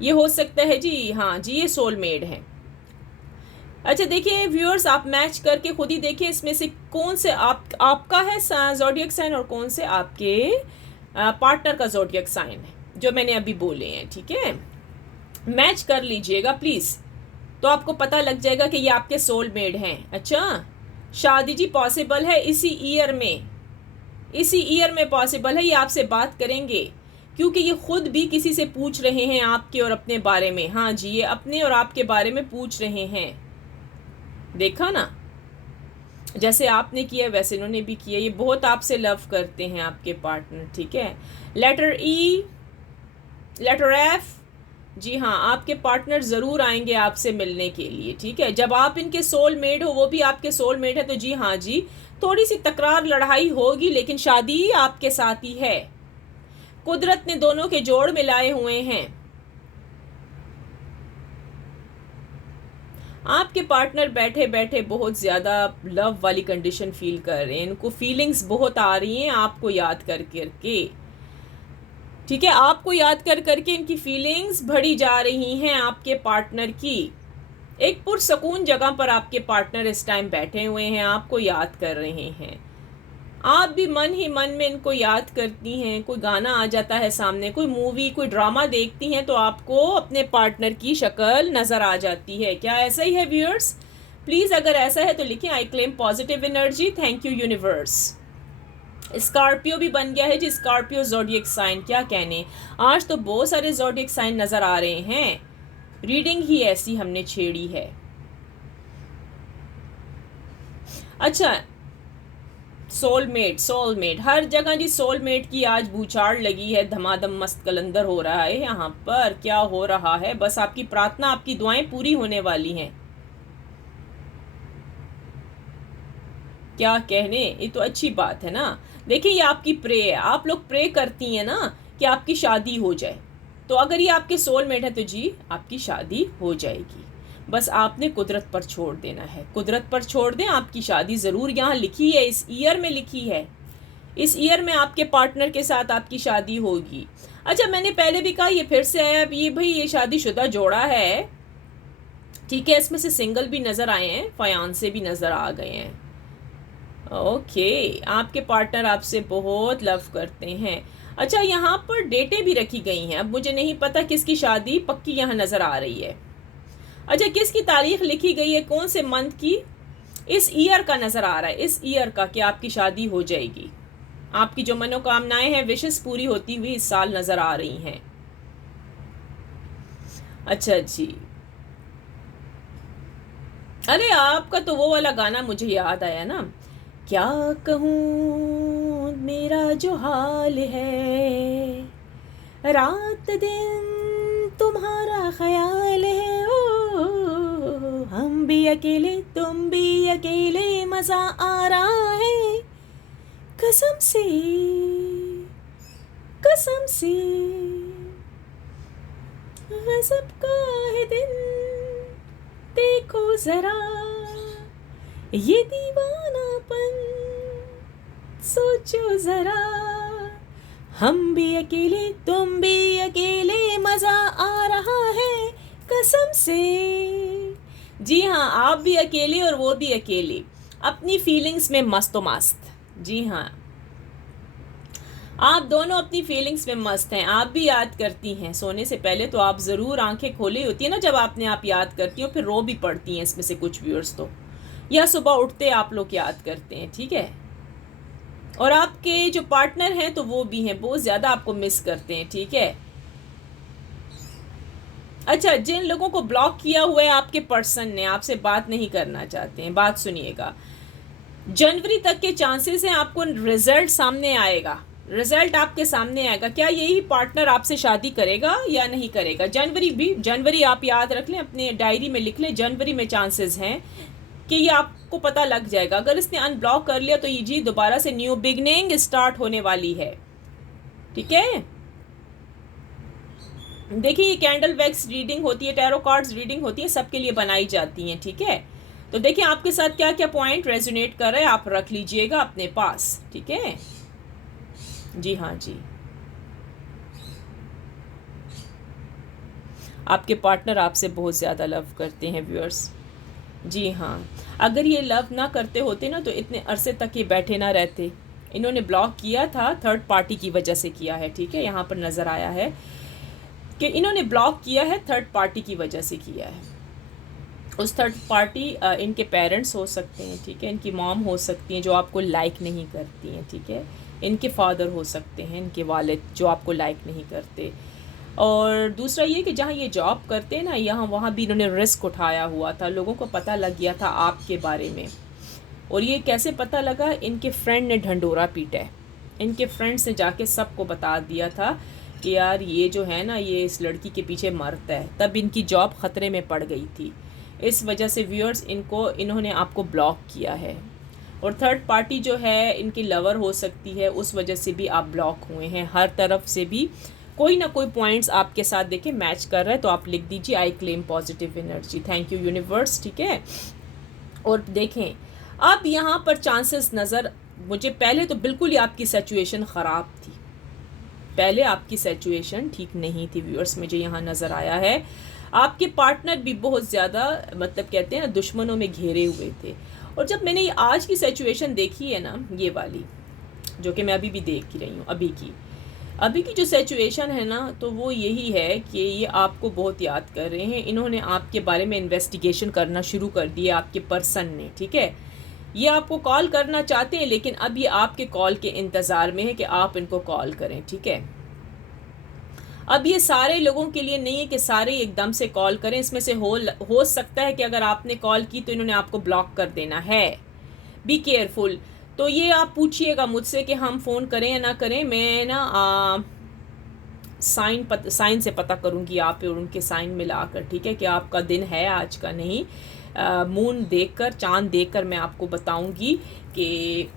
ये हो सकता है जी, हाँ जी, ये सोलमेट हैं। अच्छा देखिए व्यूअर्स, आप मैच करके खुद ही देखिए इसमें से कौन से आपका है ज़ोडिएक साइन और कौन से आपके पार्टनर का ज़ोडिएक साइन है जो मैंने अभी बोले हैं, ठीक है। मैच कर लीजिएगा प्लीज़, तो आपको पता लग जाएगा कि ये आपके सोलमेट हैं। अच्छा, शादी जी पॉसिबल है इसी ईयर में, इसी ईयर में पॉसिबल है, ये आपसे बात करेंगे, क्योंकि ये खुद भी किसी से पूछ रहे हैं आपके और अपने बारे में। हाँ जी, ये अपने और आपके बारे में पूछ रहे हैं, देखा ना, जैसे आपने किया वैसे इन्होंने भी किया, ये बहुत आपसे लव करते हैं आपके पार्टनर, ठीक है। लेटर ई, लेटर एफ, जी हाँ, आपके पार्टनर ज़रूर आएंगे आपसे मिलने के लिए, ठीक है। जब आप इनके सोलमेट हो, वो भी आपके सोलमेट है, तो जी हाँ जी, थोड़ी सी तकरार लड़ाई होगी, लेकिन शादी आपके साथ ही है। कुदरत ने दोनों के जोड़ मिलाए हुए हैं। आपके पार्टनर बैठे बैठे बहुत ज़्यादा लव वाली कंडीशन फील कर रहे हैं, इनको फीलिंग्स बहुत आ रही हैं आपको याद कर करके, ठीक है, आपको याद कर करके इनकी फीलिंग्स बढ़ी जा रही हैं आपके पार्टनर की। एक पुरसकून जगह पर आपके पार्टनर इस टाइम बैठे हुए हैं, आपको याद कर रहे हैं, आप भी मन ही मन में इनको याद करती हैं। कोई गाना आ जाता है सामने, कोई मूवी, कोई ड्रामा देखती हैं, तो आपको अपने पार्टनर की शक्ल नज़र आ जाती है। क्या ऐसा ही है व्यूअर्स? प्लीज़ अगर ऐसा है तो लिखें I claim positive energy, thank you universe. Scorpio भी बन गया है जी, स्कॉर्पियो ज़ोडिएक साइन, क्या कहने, आज तो बहुत सारे ज़ोडिएक साइन नज़र आ रहे हैं, रीडिंग ही ऐसी हमने छेड़ी है। अच्छा, सोलमेट, सोलमेट हर जगह जी, सोलमेट की आज बूछाड़ लगी है, धमाधम मस्त कलंदर हो रहा है यहाँ पर। क्या हो रहा है? बस आपकी प्रार्थना, आपकी दुआएं पूरी होने वाली हैं। क्या कहने, ये तो अच्छी बात है ना। देखिए ये आपकी प्रे है, आप लोग प्रे करती हैं ना कि आपकी शादी हो जाए, तो अगर ये आपके सोलमेट है तो जी आपकी शादी हो जाएगी। बस आपने कुदरत पर छोड़ देना है, कुदरत पर छोड़ दें, आपकी शादी ज़रूर, यहाँ लिखी है, इस ईयर में लिखी है, इस ईयर में आपके पार्टनर के साथ आपकी शादी होगी। अच्छा, मैंने पहले भी कहा, ये फिर से आया, अब ये भाई ये शादीशुदा जोड़ा है, ठीक है, इसमें से सिंगल भी नज़र आए हैं, फयांसे भी नज़र आ गए हैं। ओके, आपके पार्टनर आपसे बहुत लव करते हैं। अच्छा, यहाँ पर डेटें भी रखी गई हैं, अब मुझे नहीं पता किसकी शादी पक्की यहाँ नज़र आ रही है। अच्छा, किसकी तारीख लिखी गई है, कौन से मंथ की, इस ईयर का नज़र आ रहा है, इस ईयर का, कि आपकी शादी हो जाएगी। आपकी जो मनोकामनाएं हैं, विशेष पूरी होती हुई इस साल नज़र आ रही हैं। अच्छा जी, अरे आपका तो वो वाला गाना मुझे याद आया ना, क्या कहूँ मेरा जो हाल है, रात दिन तुम्हारा ख्याल है, ओ हम भी अकेले तुम भी अकेले, मज़ा आ रहा है, कसम से कसम से, गज़ब का है दिन, देखो ज़रा ये दीवानापन, सोचो ज़रा, हम भी अकेले तुम भी अकेले, मज़ा आ रहा है, कसम से। जी हाँ, आप भी अकेले और वो भी अकेले, अपनी फीलिंग्स में मस्त मस्त। जी हाँ, आप दोनों अपनी फीलिंग्स में मस्त हैं, आप भी याद करती हैं, सोने से पहले तो आप ज़रूर आंखें खोली होती है ना जब आपने आप याद करती हो, फिर रो भी पड़ती हैं इसमें से कुछ व्यूअर्स तो, या सुबह उठते आप लोग याद करते हैं, ठीक है। और आपके जो पार्टनर हैं तो वो भी हैं, बहुत ज़्यादा आपको मिस करते हैं, ठीक है। अच्छा, जिन लोगों को ब्लॉक किया हुआ है आपके पर्सन ने, आपसे बात नहीं करना चाहते हैं, बात सुनिएगा, जनवरी तक के चांसेस हैं आपको रिजल्ट सामने आएगा, रिजल्ट आपके सामने आएगा। क्या यही पार्टनर आपसे शादी करेगा या नहीं करेगा? जनवरी भी, जनवरी आप याद रख लें, अपने डायरी में लिख लें, जनवरी में चांसेस हैं कि ये आपको पता लग जाएगा। अगर इसने अनब्लॉक कर लिया तो ये जी दोबारा से न्यू बिगनिंग स्टार्ट होने वाली है, ठीक है। देखिए ये कैंडल वैक्स रीडिंग होती है, टैरो कार्ड्स रीडिंग होती है, सबके लिए बनाई जाती हैं, ठीक है। तो देखिए आपके साथ क्या क्या पॉइंट रेजोनेट कर रहे हैं, आप रख लीजिएगा अपने पास, ठीक है। जी हाँ जी, आपके पार्टनर आपसे बहुत ज़्यादा लव करते हैं व्यूअर्स। जी हाँ, अगर ये लव ना करते होते ना तो इतने अरसे तक ये बैठे ना रहते। इन्होंने ब्लॉक किया था थर्ड पार्टी की वजह से किया है, ठीक है। यहाँ पर नज़र आया है कि इन्होंने ब्लॉक किया है थर्ड पार्टी की वजह से किया है। उस थर्ड पार्टी इनके पेरेंट्स हो सकते हैं, ठीक है। इनकी मॉम हो सकती हैं जो आपको लाइक नहीं करती हैं, ठीक है। इनके फादर हो सकते हैं, इनके वालिद जो आपको लाइक नहीं करते। और दूसरा ये कि जहाँ ये जॉब करते हैं ना, यहाँ वहाँ भी इन्होंने रिस्क उठाया हुआ था, लोगों को पता लग गया था आपके बारे में। और ये कैसे पता लगा, इनके फ्रेंड ने ढंडोरा पीटा है। इनके फ्रेंड्स ने जाके सबको बता दिया था कि यार ये जो है ना, ये इस लड़की के पीछे मरता है, तब इनकी जॉब ख़तरे में पड़ गई थी। इस वजह से व्यूअर्स इन्होंने आपको ब्लॉक किया है। और थर्ड पार्टी जो है इनकी लवर हो सकती है, उस वजह से भी आप ब्लॉक हुए हैं। हर तरफ से भी कोई ना कोई पॉइंट्स आपके साथ देखें मैच कर रहा है, तो आप लिख दीजिए I claim positive energy, thank you universe, ठीक है। और देखें अब यहाँ पर चांसेस नज़र मुझे, पहले तो बिल्कुल ही आपकी सिचुएशन ख़राब थी, पहले आपकी सिचुएशन ठीक नहीं थी व्यूअर्स, मुझे यहाँ नज़र आया है। आपके पार्टनर भी बहुत ज़्यादा मतलब कहते हैं ना दुश्मनों में घेरे हुए थे। और जब मैंने आज की सिचुएशन देखी है ना, ये वाली जो कि मैं अभी भी देख ही रही हूँ, अभी की जो सिचुएशन है ना, तो वो यही है कि ये आपको बहुत याद कर रहे हैं। इन्होंने आपके बारे में इन्वेस्टिगेशन करना शुरू कर दिया, आपके पर्सन ने, ठीक है। ये आपको कॉल करना चाहते हैं, लेकिन अब ये आपके कॉल के इंतज़ार में है कि आप इनको कॉल करें, ठीक है। अब ये सारे लोगों के लिए नहीं है कि सारे एकदम से कॉल करें, इसमें से हो सकता है कि अगर आपने कॉल की तो इन्होंने आपको ब्लॉक कर देना है। Be careful. तो ये आप पूछिएगा मुझसे कि हम फ़ोन करें या ना करें। मैं ना साइन से पता करूँगी आप और उनके साइन मिलाकर, ठीक है, कि आपका दिन है आज का नहीं। मून देखकर, चांद देखकर मैं आपको बताऊँगी कि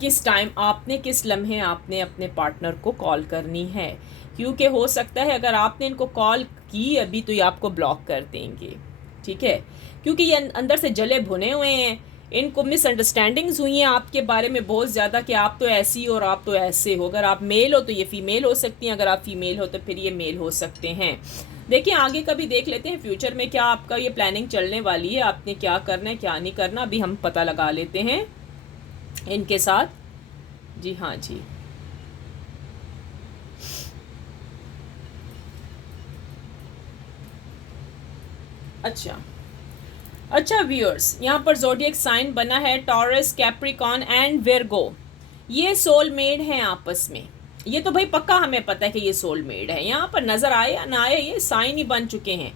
किस टाइम आपने, किस लम्हे आपने अपने पार्टनर को कॉल करनी है। क्योंकि हो सकता है अगर आपने इनको कॉल की अभी तो ये आपको ब्लॉक कर देंगे, ठीक है। क्योंकि ये अंदर से जले भुने हुए हैं, इनको मिसअंडरस्टैंडिंग्स हुई हैं आपके बारे में बहुत ज़्यादा कि आप तो ऐसी हो और आप तो ऐसे हो। अगर आप मेल हो तो ये फ़ीमेल हो सकती हैं, अगर आप फ़ीमेल हो तो फिर ये मेल हो सकते हैं। देखिए आगे का भी देख लेते हैं, फ्यूचर में क्या आपका ये प्लानिंग चलने वाली है, आपने क्या करना है क्या नहीं करना, अभी हम पता लगा लेते हैं इनके साथ। जी हाँ जी, अच्छा व्यूअर्स, यहाँ पर ज़ोडिएक साइन बना है टॉरस, कैप्रिकॉन एंड विर्गो। ये सोलमेट हैं आपस में, ये तो भाई पक्का हमें पता है कि ये सोलमेट है। यहाँ पर नज़र आए या ना आए ये साइन ही बन चुके हैं।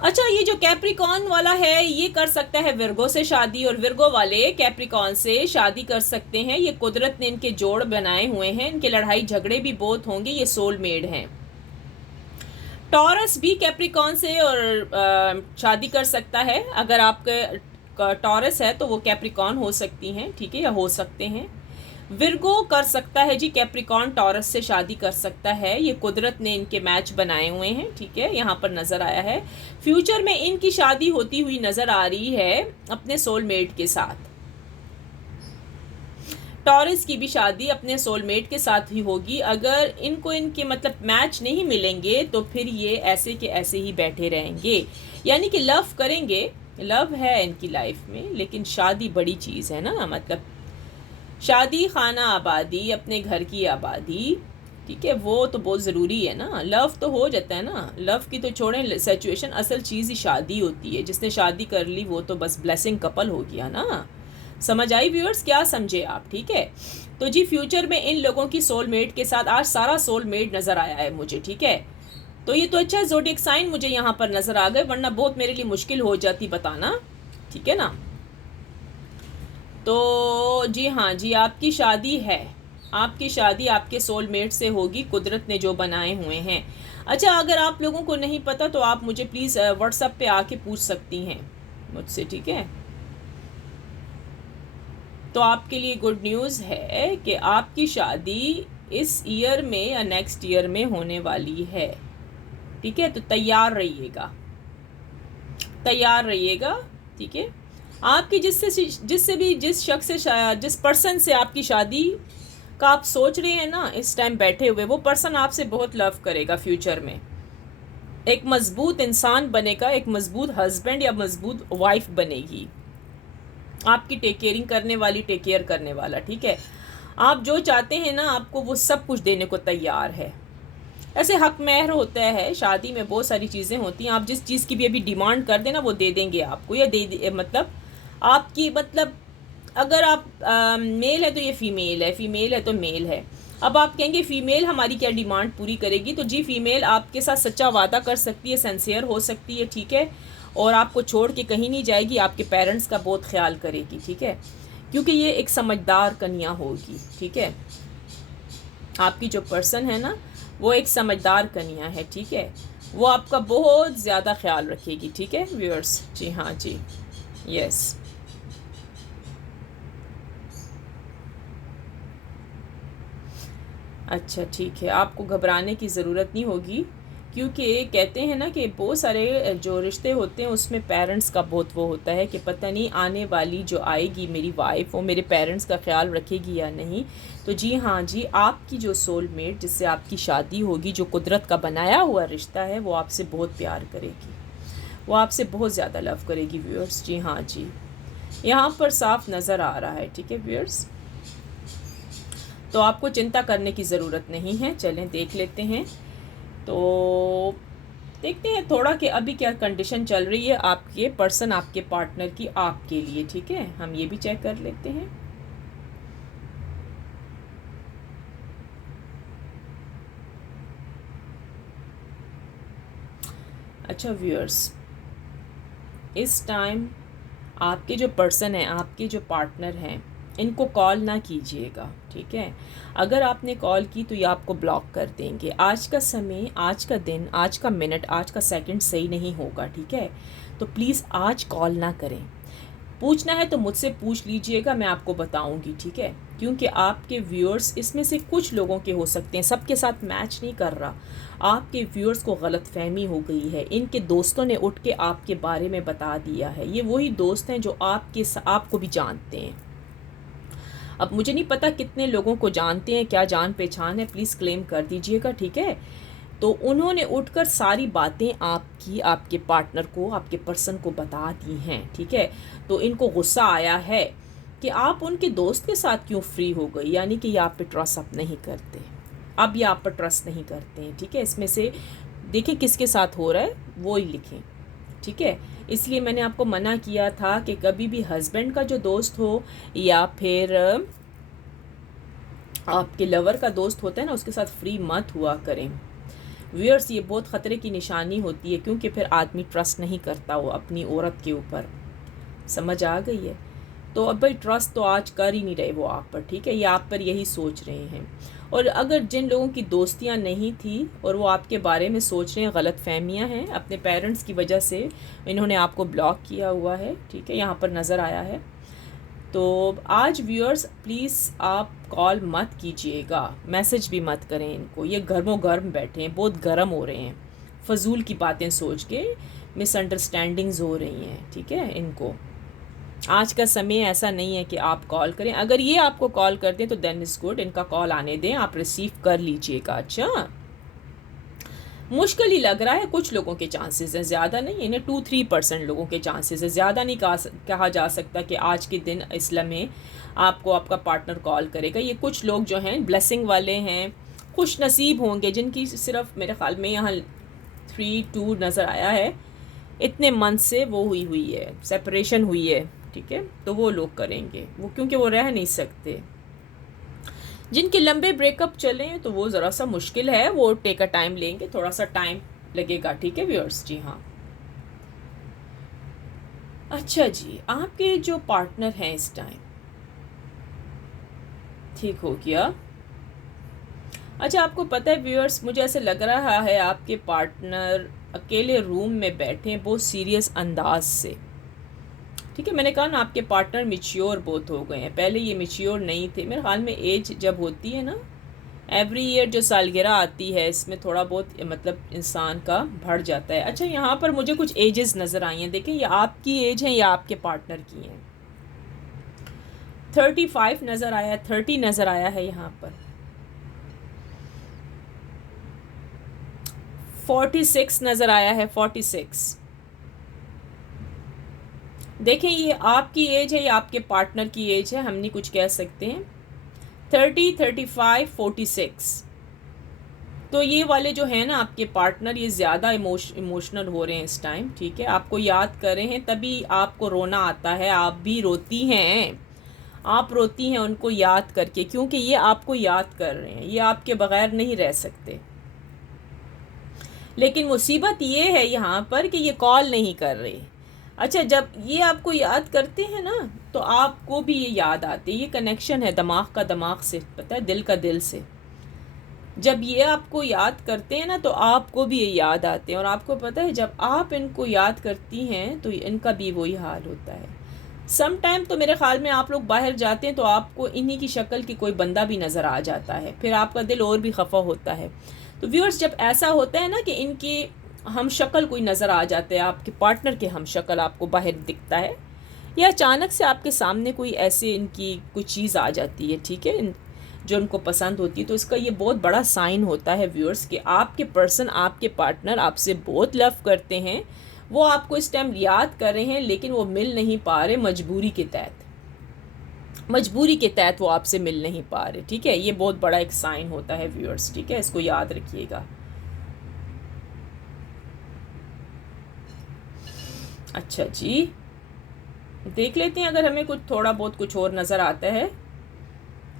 अच्छा, ये जो कैप्रिकॉन वाला है ये कर सकता है विर्गो से शादी, और विर्गो वाले कैप्रिकॉन से शादी कर सकते हैं। ये कुदरत ने इनके जोड़ बनाए हुए हैं, इनके लड़ाई झगड़े भी बहुत होंगे, ये सोलमेट हैं। टॉरस भी कैप्रिकॉन से और शादी कर सकता है। अगर आपके टॉरस है तो वो कैप्रिकॉन हो सकती हैं, ठीक है, या हो सकते हैं। विर्गो कर सकता है जी, कैप्रिकॉन टॉरस से शादी कर सकता है। ये कुदरत ने इनके मैच बनाए हुए हैं, ठीक है, यहाँ पर नज़र आया है। फ्यूचर में इनकी शादी होती हुई नज़र आ रही है अपने सोलमेट के साथ। टॉरस की भी शादी अपने सोलमेट के साथ ही होगी। अगर इनको इनके मतलब मैच नहीं मिलेंगे तो फिर ये ऐसे के ऐसे ही बैठे रहेंगे, यानी कि लव करेंगे, लव है इनकी लाइफ में, लेकिन शादी बड़ी चीज़ है ना, मतलब शादी, खाना आबादी, अपने घर की आबादी, ठीक है, वो तो बहुत ज़रूरी है ना। लव तो हो जाता है ना, लव की तो छोड़ें सिचुएशन, असल चीज़ ही शादी होती है। जिसने शादी कर ली वो तो बस ब्लेसिंग कपल हो गया ना। समझ आई व्यूअर्स, क्या समझे आप, ठीक है। तो जी फ्यूचर में इन लोगों की सोलमेट के साथ, आज सारा सोलमेट नज़र आया है मुझे, ठीक है। तो ये तो अच्छा ज़ोडिएक साइन मुझे यहाँ पर नज़र आ गए, वरना बहुत मेरे लिए मुश्किल हो जाती बताना, ठीक है ना। तो जी हाँ जी, आपकी शादी है, आपकी शादी आपके सोलमेट से होगी, कुदरत ने जो बनाए हुए हैं। अच्छा, अगर आप लोगों को नहीं पता तो आप मुझे प्लीज़ व्हाट्सएप पे आके पूछ सकती हैं, मुझसे, ठीक है। तो आपके लिए गुड न्यूज़ है कि आपकी शादी इस ईयर में या नेक्स्ट ईयर में होने वाली है, ठीक है। तो तैयार रहिएगा, तैयार रहिएगा, ठीक है। आपकी जिस शख्स से जिस पर्सन से आपकी शादी का आप सोच रहे हैं ना इस टाइम बैठे हुए, वो पर्सन आपसे बहुत लव करेगा फ्यूचर में। एक मजबूत इंसान बनेगा, एक मजबूत हस्बैंड या मजबूत वाइफ बनेगी, आपकी टेक केयरिंग करने वाली, टेक केयर करने वाला, ठीक है। आप जो चाहते हैं ना, आपको वो सब कुछ देने को तैयार है। ऐसे हक महर होता है, शादी में बहुत सारी चीज़ें होती हैं। आप जिस चीज़ की भी अभी डिमांड कर देना वो दे देंगे आपको, या मतलब आपकी मतलब अगर आप मेल है तो ये फ़ीमेल है, फ़ीमेल है तो मेल है। अब आप कहेंगे फ़ीमेल हमारी क्या डिमांड पूरी करेगी, तो जी फ़ीमेल आपके साथ सच्चा वादा कर सकती है, सिंसियर हो सकती है, ठीक है। और आपको छोड़ के कहीं नहीं जाएगी, आपके पेरेंट्स का बहुत ख्याल करेगी, ठीक है। क्योंकि ये एक समझदार कन्या होगी, ठीक है। आपकी जो पर्सन है ना, वो एक समझदार कन्या है, ठीक है। वो आपका बहुत ज़्यादा ख्याल रखेगी, ठीक है व्यूअर्स। जी हाँ जी, यस। अच्छा ठीक है, आपको घबराने की ज़रूरत नहीं होगी, क्योंकि कहते हैं ना कि बहुत सारे जो रिश्ते होते हैं उसमें पेरेंट्स का बहुत वो होता है कि पता नहीं आने वाली जो आएगी मेरी वाइफ वो मेरे पेरेंट्स का ख्याल रखेगी या नहीं। तो जी हाँ जी, आपकी जो सोलमेट जिससे आपकी शादी होगी, जो कुदरत का बनाया हुआ रिश्ता है, वो आपसे बहुत प्यार करेगी, वो आपसे बहुत ज़्यादा लव करेगी व्यूअर्स। जी हाँ जी, यहाँ पर साफ नज़र आ रहा है, ठीक है व्यूअर्स। तो आपको चिंता करने की ज़रूरत नहीं है। चलें देख लेते हैं। तो देखते हैं थोड़ा कि अभी क्या कंडीशन चल रही है आपके पर्सन, आपके पार्टनर की आपके लिए, ठीक है। हम ये भी चेक कर लेते हैं। अच्छा व्यूअर्स, इस टाइम आपके जो पर्सन है, आपके जो पार्टनर हैं, इनको कॉल ना कीजिएगा, ठीक है। अगर आपने कॉल की तो ये आपको ब्लॉक कर देंगे। आज का समय, आज का दिन, आज का मिनट, आज का सेकंड सही नहीं होगा, ठीक है। तो प्लीज़ आज कॉल ना करें। पूछना है तो मुझसे पूछ लीजिएगा, मैं आपको बताऊंगी, ठीक है। क्योंकि आपके व्यूअर्स इसमें से कुछ लोगों के हो सकते हैं, सबके साथ मैच नहीं कर रहा। आपके व्यूअर्स को गलतफहमी हो गई है, इनके दोस्तों ने उठ के आपके बारे में बता दिया है। ये वही दोस्त हैं जो आपको भी जानते हैं। अब मुझे नहीं पता कितने लोगों को जानते हैं, क्या जान पहचान है, प्लीज़ क्लेम कर दीजिएगा, ठीक है। तो उन्होंने उठकर सारी बातें आपकी, आपके पार्टनर को, आपके पर्सन को बता दी हैं, ठीक है। तो इनको गुस्सा आया है कि आप उनके दोस्त के साथ क्यों फ्री हो गई, यानी कि ये आप पे ट्रस्ट अब नहीं करते, अब ये आप पर ट्रस्ट नहीं करते हैं, ठीक है। इसमें से देखें किसके साथ हो रहा है वो ही लिखें, ठीक है। इसलिए मैंने आपको मना किया था कि कभी भी हस्बैंड का जो दोस्त हो या फिर आपके लवर का दोस्त होता है ना, उसके साथ फ्री मत हुआ करें व्यूअर्स। ये बहुत ख़तरे की निशानी होती है, क्योंकि फिर आदमी ट्रस्ट नहीं करता वो अपनी औरत के ऊपर, समझ आ गई है। तो अब भाई ट्रस्ट तो आज कर ही नहीं रहे वो आप पर, ठीक है। ये आप पर यही सोच रहे हैं। और अगर जिन लोगों की दोस्तियां नहीं थी और वो आपके बारे में सोच रहे हैं, गलत फहमियाँ हैं, अपने पेरेंट्स की वजह से इन्होंने आपको ब्लॉक किया हुआ है, ठीक है, यहाँ पर नज़र आया है। तो आज व्यूअर्स प्लीज़ आप कॉल मत कीजिएगा, मैसेज भी मत करें इनको। ये गर्मो गर्म बैठे हैं, बहुत गर्म हो रहे हैं, फजूल की बातें सोच के मिसअंडरस्टैंडिंग्स हो रही हैं, ठीक है। इनको आज का समय ऐसा नहीं है कि आप कॉल करें। अगर ये आपको कॉल करते हैं तो देन इज़ गुड, इनका कॉल आने दें, आप रिसीव कर लीजिएगा। अच्छा, मुश्किल ही लग रहा है, कुछ लोगों के चांसेस हैं, ज़्यादा नहीं, इन्हें 2-3% लोगों के चांसेस है, ज़्यादा नहीं कहा जा सकता कि आज के दिन इस लम्हे आपको आपका पार्टनर कॉल करेगा। ये कुछ लोग जो हैं ब्लेसिंग वाले हैं, खुश नसीब होंगे, जिनकी सिर्फ मेरे ख्याल में यहाँ 3-2 नज़र आया है, इतने मंथ से वो हुई है, सेपरेशन हुई है, ठीक है। तो वो लोग करेंगे वो, क्योंकि वो रह नहीं सकते। जिनके लंबे ब्रेकअप चले हैं तो वो ज़रा सा मुश्किल है, वो टेक अ टाइम लेंगे, थोड़ा सा टाइम लगेगा, ठीक है व्यूअर्स। जी हाँ। अच्छा जी, आपके जो पार्टनर हैं इस टाइम ठीक हो गया। अच्छा, आपको पता है व्यूअर्स, मुझे ऐसे लग रहा है आपके पार्टनर अकेले रूम में बैठे हैं बहुत सीरियस अंदाज से, ठीक है, मैंने कहा ना आपके पार्टनर मैच्योर बहुत हो गए हैं, पहले ये मैच्योर नहीं थे। मेरे ख्याल में एज जब होती है ना, एवरी ईयर जो सालगिरह आती है इसमें थोड़ा बहुत मतलब इंसान का बढ़ जाता है। अच्छा, यहाँ पर मुझे कुछ एजेस नज़र आई हैं, देखें ये आपकी एज है या आपके पार्टनर की हैं। 35 नज़र आया, 30 नज़र आया है यहाँ पर, 46 नज़र आया है, 46। देखें ये आपकी एज है या आपके पार्टनर की एज है, हम नहीं कुछ कह सकते हैं। 30, 35, 46, तो ये वाले जो है ना आपके पार्टनर, ये ज़्यादा इमोशनल हो रहे हैं इस टाइम। ठीक है, आपको याद कर रहे हैं, तभी आपको रोना आता है, आप भी रोती हैं, आप रोती हैं उनको याद करके, क्योंकि ये आपको याद कर रहे हैं, ये आपके बगैर नहीं रह सकते। लेकिन मुसीबत ये है यहाँ पर कि ये कॉल नहीं कर रहे। अच्छा, जब ये आपको याद करते हैं ना तो आपको भी ये याद आते हैं, ये कनेक्शन है दिमाग का दिमाग से, पता है, दिल का दिल से। जब ये आपको याद करते हैं ना तो आपको भी ये याद आते हैं, और आपको पता है जब आप इनको याद करती हैं तो इनका भी वही हाल होता है। सम टाइम तो मेरे ख्याल में आप लोग बाहर जाते हैं तो आपको इन्हीं की शक्ल की कोई बंदा भी नज़र आ जाता है, फिर आपका दिल और भी खफा होता है। तो व्यूअर्स, जब ऐसा होता है ना कि इनकी हम शक्ल कोई नज़र आ जाते हैं, आपके पार्टनर के हम शक्ल आपको बाहर दिखता है, या अचानक से आपके सामने कोई ऐसे इनकी कोई चीज़ आ जाती है, ठीक है, जो उनको पसंद होती है, तो इसका ये बहुत बड़ा साइन होता है व्यूअर्स कि आपके पर्सन, आपके पार्टनर आपसे बहुत लव करते हैं, वो आपको इस टाइम याद कर रहे हैं, लेकिन वो मिल नहीं पा रहे, मजबूरी के तहत वो आपसे मिल नहीं पा रहे। ठीक है, ये बहुत बड़ा एक साइन होता है व्यूअर्स, ठीक है, इसको याद रखिएगा। अच्छा जी, देख लेते हैं अगर हमें कुछ थोड़ा बहुत कुछ और नज़र आता है।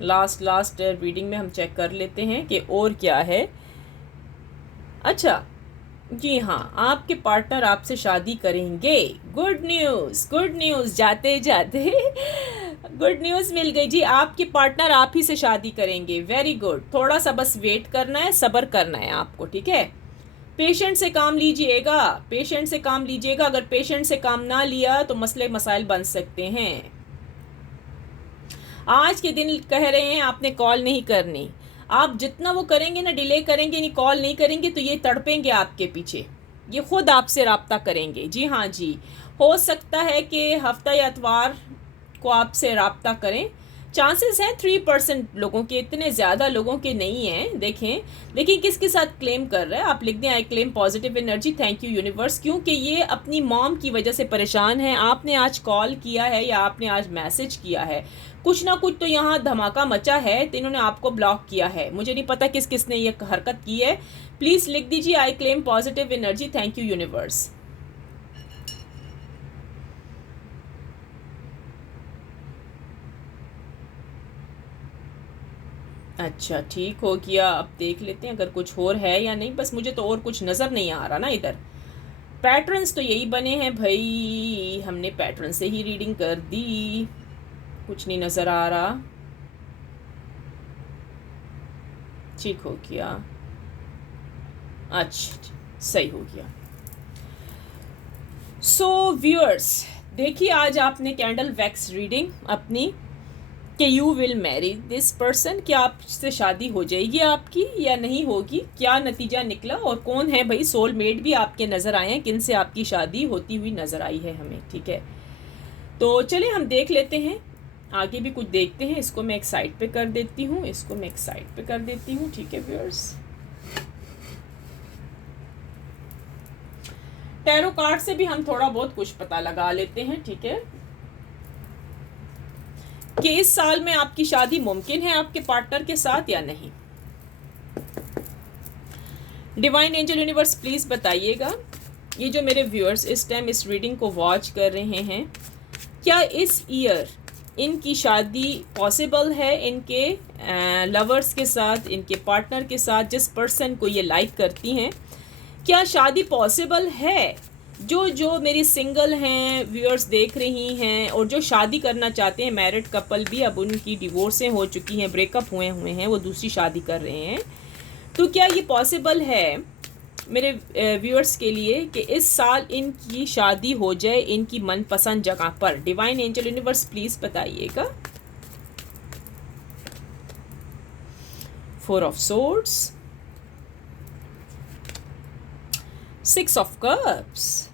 लास्ट रीडिंग में हम चेक कर लेते हैं कि और क्या है। अच्छा जी हाँ, आपके पार्टनर आपसे शादी करेंगे। गुड न्यूज़, जाते जाते गुड न्यूज़ मिल गई जी, आपके पार्टनर आप ही से शादी करेंगे। वेरी गुड, थोड़ा सा बस वेट करना है, सब्र करना है आपको, ठीक है। पेशेंट से काम लीजिएगा, अगर पेशेंट से काम ना लिया तो मसले मसाइल बन सकते हैं। आज के दिन कह रहे हैं आपने कॉल नहीं करनी, आप जितना वो करेंगे ना, डिले करेंगे, नहीं कॉल नहीं करेंगे, तो ये तड़पेंगे आपके पीछे, ये खुद आपसे रब्ता करेंगे। जी हाँ जी, हो सकता है कि हफ्ता या इतवार को आपसे रब्ता करें, चांसेस हैं 3% लोगों के, इतने ज़्यादा लोगों के नहीं हैं। देखिए किसके साथ क्लेम कर रहा है, आप लिख दें I claim positive energy, thank you universe, क्योंकि ये अपनी मॉम की वजह से परेशान है। आपने आज कॉल किया है या आपने आज मैसेज किया है, कुछ ना कुछ तो यहाँ धमाका मचा है, तो इन्होंने आपको ब्लॉक किया है। मुझे नहीं पता किसने ये हरकत की है, प्लीज़ लिख दीजिए I claim positive energy, thank you universe. अच्छा, ठीक हो गया। अब देख लेते हैं अगर कुछ और है या नहीं, बस मुझे तो और कुछ नज़र नहीं आ रहा ना इधर। पैटर्न्स तो यही बने हैं भाई, हमने पैटर्न से ही रीडिंग कर दी, कुछ नहीं नज़र आ रहा। ठीक हो गया, अच्छा सही हो गया। सो व्यूअर्स, देखिए आज आपने कैंडल वैक्स रीडिंग अपनी कि you will marry this person, क्या आपसे शादी हो जाएगी आपकी या नहीं होगी, क्या नतीजा निकला, और कौन है भाई सोलमेट भी आपके नज़र आए हैं, किन से आपकी शादी होती हुई नज़र आई है हमें। ठीक है, तो चलिए हम देख लेते हैं, आगे भी कुछ देखते हैं। इसको मैं एक साइड पे कर देती हूँ, ठीक है व्यूअर्स। टैरो कार्ड से भी हम थोड़ा बहुत कुछ पता लगा लेते हैं, ठीक है, कि इस साल में आपकी शादी मुमकिन है आपके पार्टनर के साथ या नहीं। डिवाइन एंजल यूनिवर्स प्लीज बताइएगा, ये जो मेरे व्यूअर्स इस टाइम इस रीडिंग को वॉच कर रहे हैं, क्या इस ईयर इनकी शादी पॉसिबल है इनके लवर्स के साथ, इनके पार्टनर के साथ, जिस पर्सन को ये लाइक करती हैं, क्या शादी पॉसिबल है। जो मेरी सिंगल हैं व्यूअर्स देख रही हैं, और जो शादी करना चाहते हैं, मैरिड कपल भी, अब उनकी डिवोर्सें हो चुकी हैं, ब्रेकअप हुए हैं, वो दूसरी शादी कर रहे हैं, तो क्या ये पॉसिबल है। मेरे व्यूअर्स के लिए कि इस साल इनकी शादी हो जाए इनकी मनपसंद जगह पर। डिवाइन एंजल यूनिवर्स प्लीज बताइएगा। 4 of swords, 6 of cups,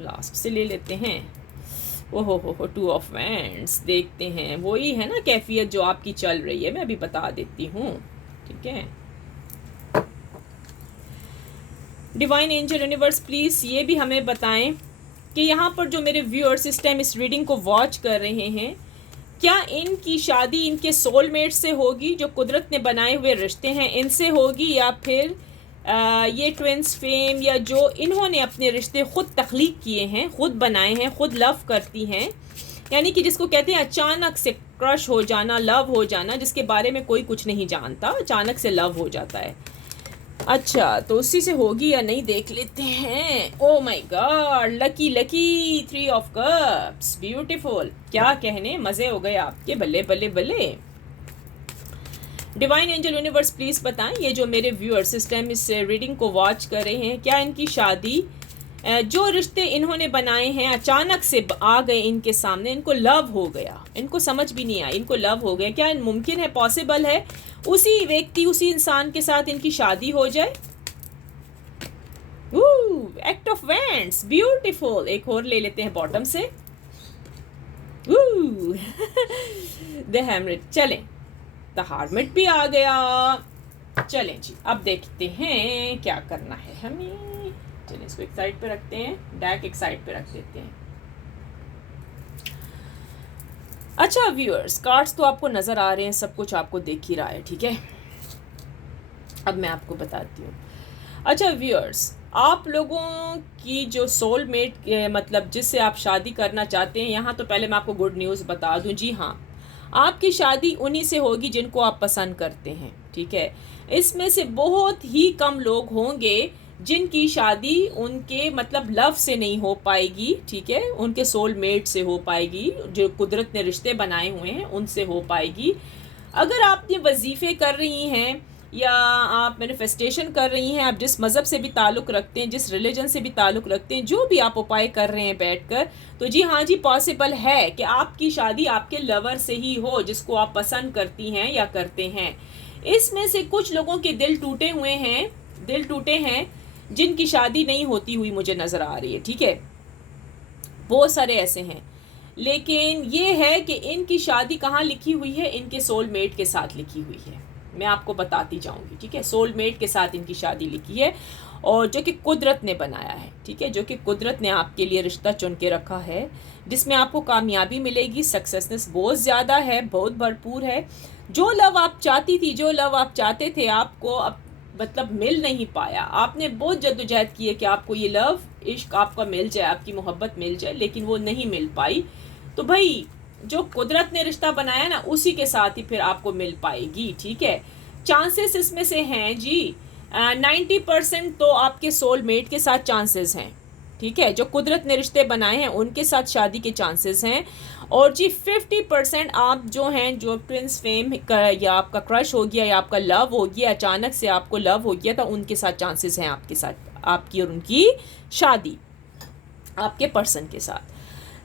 last से ले लेते हैं। ओहो हो 2 ऑफ वैंड्स। देखते हैं, वही है ना कैफियत जो आपकी चल रही है, मैं अभी बता देती हूँ, ठीक है। डिवाइन एंजल यूनिवर्स प्लीज ये भी हमें बताएं कि यहाँ पर जो मेरे व्यूअर्स इस टाइम इस रीडिंग को वॉच कर रहे हैं, क्या इनकी शादी इनके सोलमेट से होगी, जो कुदरत ने बनाए हुए रिश्ते हैं इनसे होगी, या फिर ये ट्विंस फेम या जो इन्होंने अपने रिश्ते खुद तख्लीक किए हैं, खुद बनाए हैं, खुद लव करती हैं, यानी कि जिसको कहते हैं अचानक से क्रश हो जाना, लव हो जाना, जिसके बारे में कोई कुछ नहीं जानता, अचानक से लव हो जाता है। अच्छा, तो उसी से होगी या नहीं देख लेते हैं। Oh my God, lucky lucky 3 of cups, beautiful. क्या कहने, मजे हो गए आपके, बल्ले बल्ले बल्ले। डिवाइन एंजल यूनिवर्स प्लीज बताएं, ये जो मेरे व्यूअर्स इस टाइम इस रीडिंग को वॉच कर रहे हैं, क्या इनकी शादी जो रिश्ते इन्होंने बनाए हैं अचानक से आ गए इनके सामने, इनको लव हो गया, इनको समझ भी नहीं आया, इनको लव हो गया, क्या मुमकिन है, पॉसिबल है उसी व्यक्ति उसी इंसान के साथ इनकी शादी हो जाए। Act of wands, beautiful. एक और ले लेते हैं बॉटम से। द हैमरेट, चलें, द हार्मिट भी आ गया। चलें जी, अब देखते हैं क्या करना है हमें। चलिए इसको एक साइड पे रखते हैं, डैक एक साइड पे रख देते हैं। अच्छा व्यूअर्स, कार्ड्स तो आपको नजर आ रहे हैं, सब कुछ आपको देख ही रहा है, ठीक है। अब मैं आपको बताती हूँ। अच्छा व्यूअर्स, आप लोगों की जो सोलमेट मतलब जिससे आप शादी करना चाहते हैं, यहाँ तो पहले मैं आपको गुड न्यूज़ बता दूँ। जी हाँ, आपकी शादी उन्हीं से होगी जिनको आप पसंद करते हैं, ठीक है। इसमें से बहुत ही कम लोग होंगे जिनकी शादी उनके मतलब लव से नहीं हो पाएगी, ठीक है, उनके सोलमेट से हो पाएगी, जो कुदरत ने रिश्ते बनाए हुए हैं उनसे हो पाएगी। अगर आप ये वजीफ़े कर रही हैं या आप मैनिफेस्टेशन कर रही हैं, आप जिस मज़हब से भी ताल्लुक़ रखते हैं, जिस रिलीजन से भी ताल्लुक़ रखते हैं, जो भी आप उपाय कर रहे हैं बैठकर, तो जी हाँ जी, पॉसिबल है कि आपकी शादी आपके लवर से ही हो जिसको आप पसंद करती हैं या करते हैं। इसमें से कुछ लोगों के दिल टूटे हुए हैं, दिल टूटे हैं जिनकी शादी नहीं होती हुई मुझे नज़र आ रही है, ठीक है, बहुत सारे ऐसे हैं। लेकिन ये है कि इनकी शादी कहाँ लिखी हुई है, इनके सोलमेट के साथ लिखी हुई है। मैं आपको बताती जाऊंगी, ठीक है। सोलमेट के साथ इनकी शादी लिखी है, और जो कि कुदरत ने बनाया है, ठीक है, जो कि कुदरत ने आपके लिए रिश्ता चुन के रखा है, जिसमें आपको कामयाबी मिलेगी, सक्सेसनेस बहुत ज़्यादा है, बहुत भरपूर है। जो लव आप चाहती थी, जो लव आप चाहते थे, आपको अब मतलब मिल नहीं पाया, आपने बहुत जद्दोजहद की है कि आपको ये लव इश्क आपका मिल जाए, आपकी मोहब्बत मिल जाए, लेकिन वो नहीं मिल पाई। तो भाई जो कुदरत ने रिश्ता बनाया ना, उसी के साथ ही फिर आपको मिल पाएगी, ठीक है। चांसेस इसमें से हैं जी 90% तो आपके सोलमेट के साथ चांसेस हैं, ठीक है, जो कुदरत ने रिश्ते बनाए हैं उनके साथ शादी के चांसेस हैं। और जी 50% आप जो हैं, जो ट्विंस फेम या आपका क्रश हो गया या आपका लव हो गया, अचानक से आपको लव हो गया, तो उनके साथ चांसेस हैं आपके साथ, आपकी और उनकी शादी, आपके पर्सन के साथ।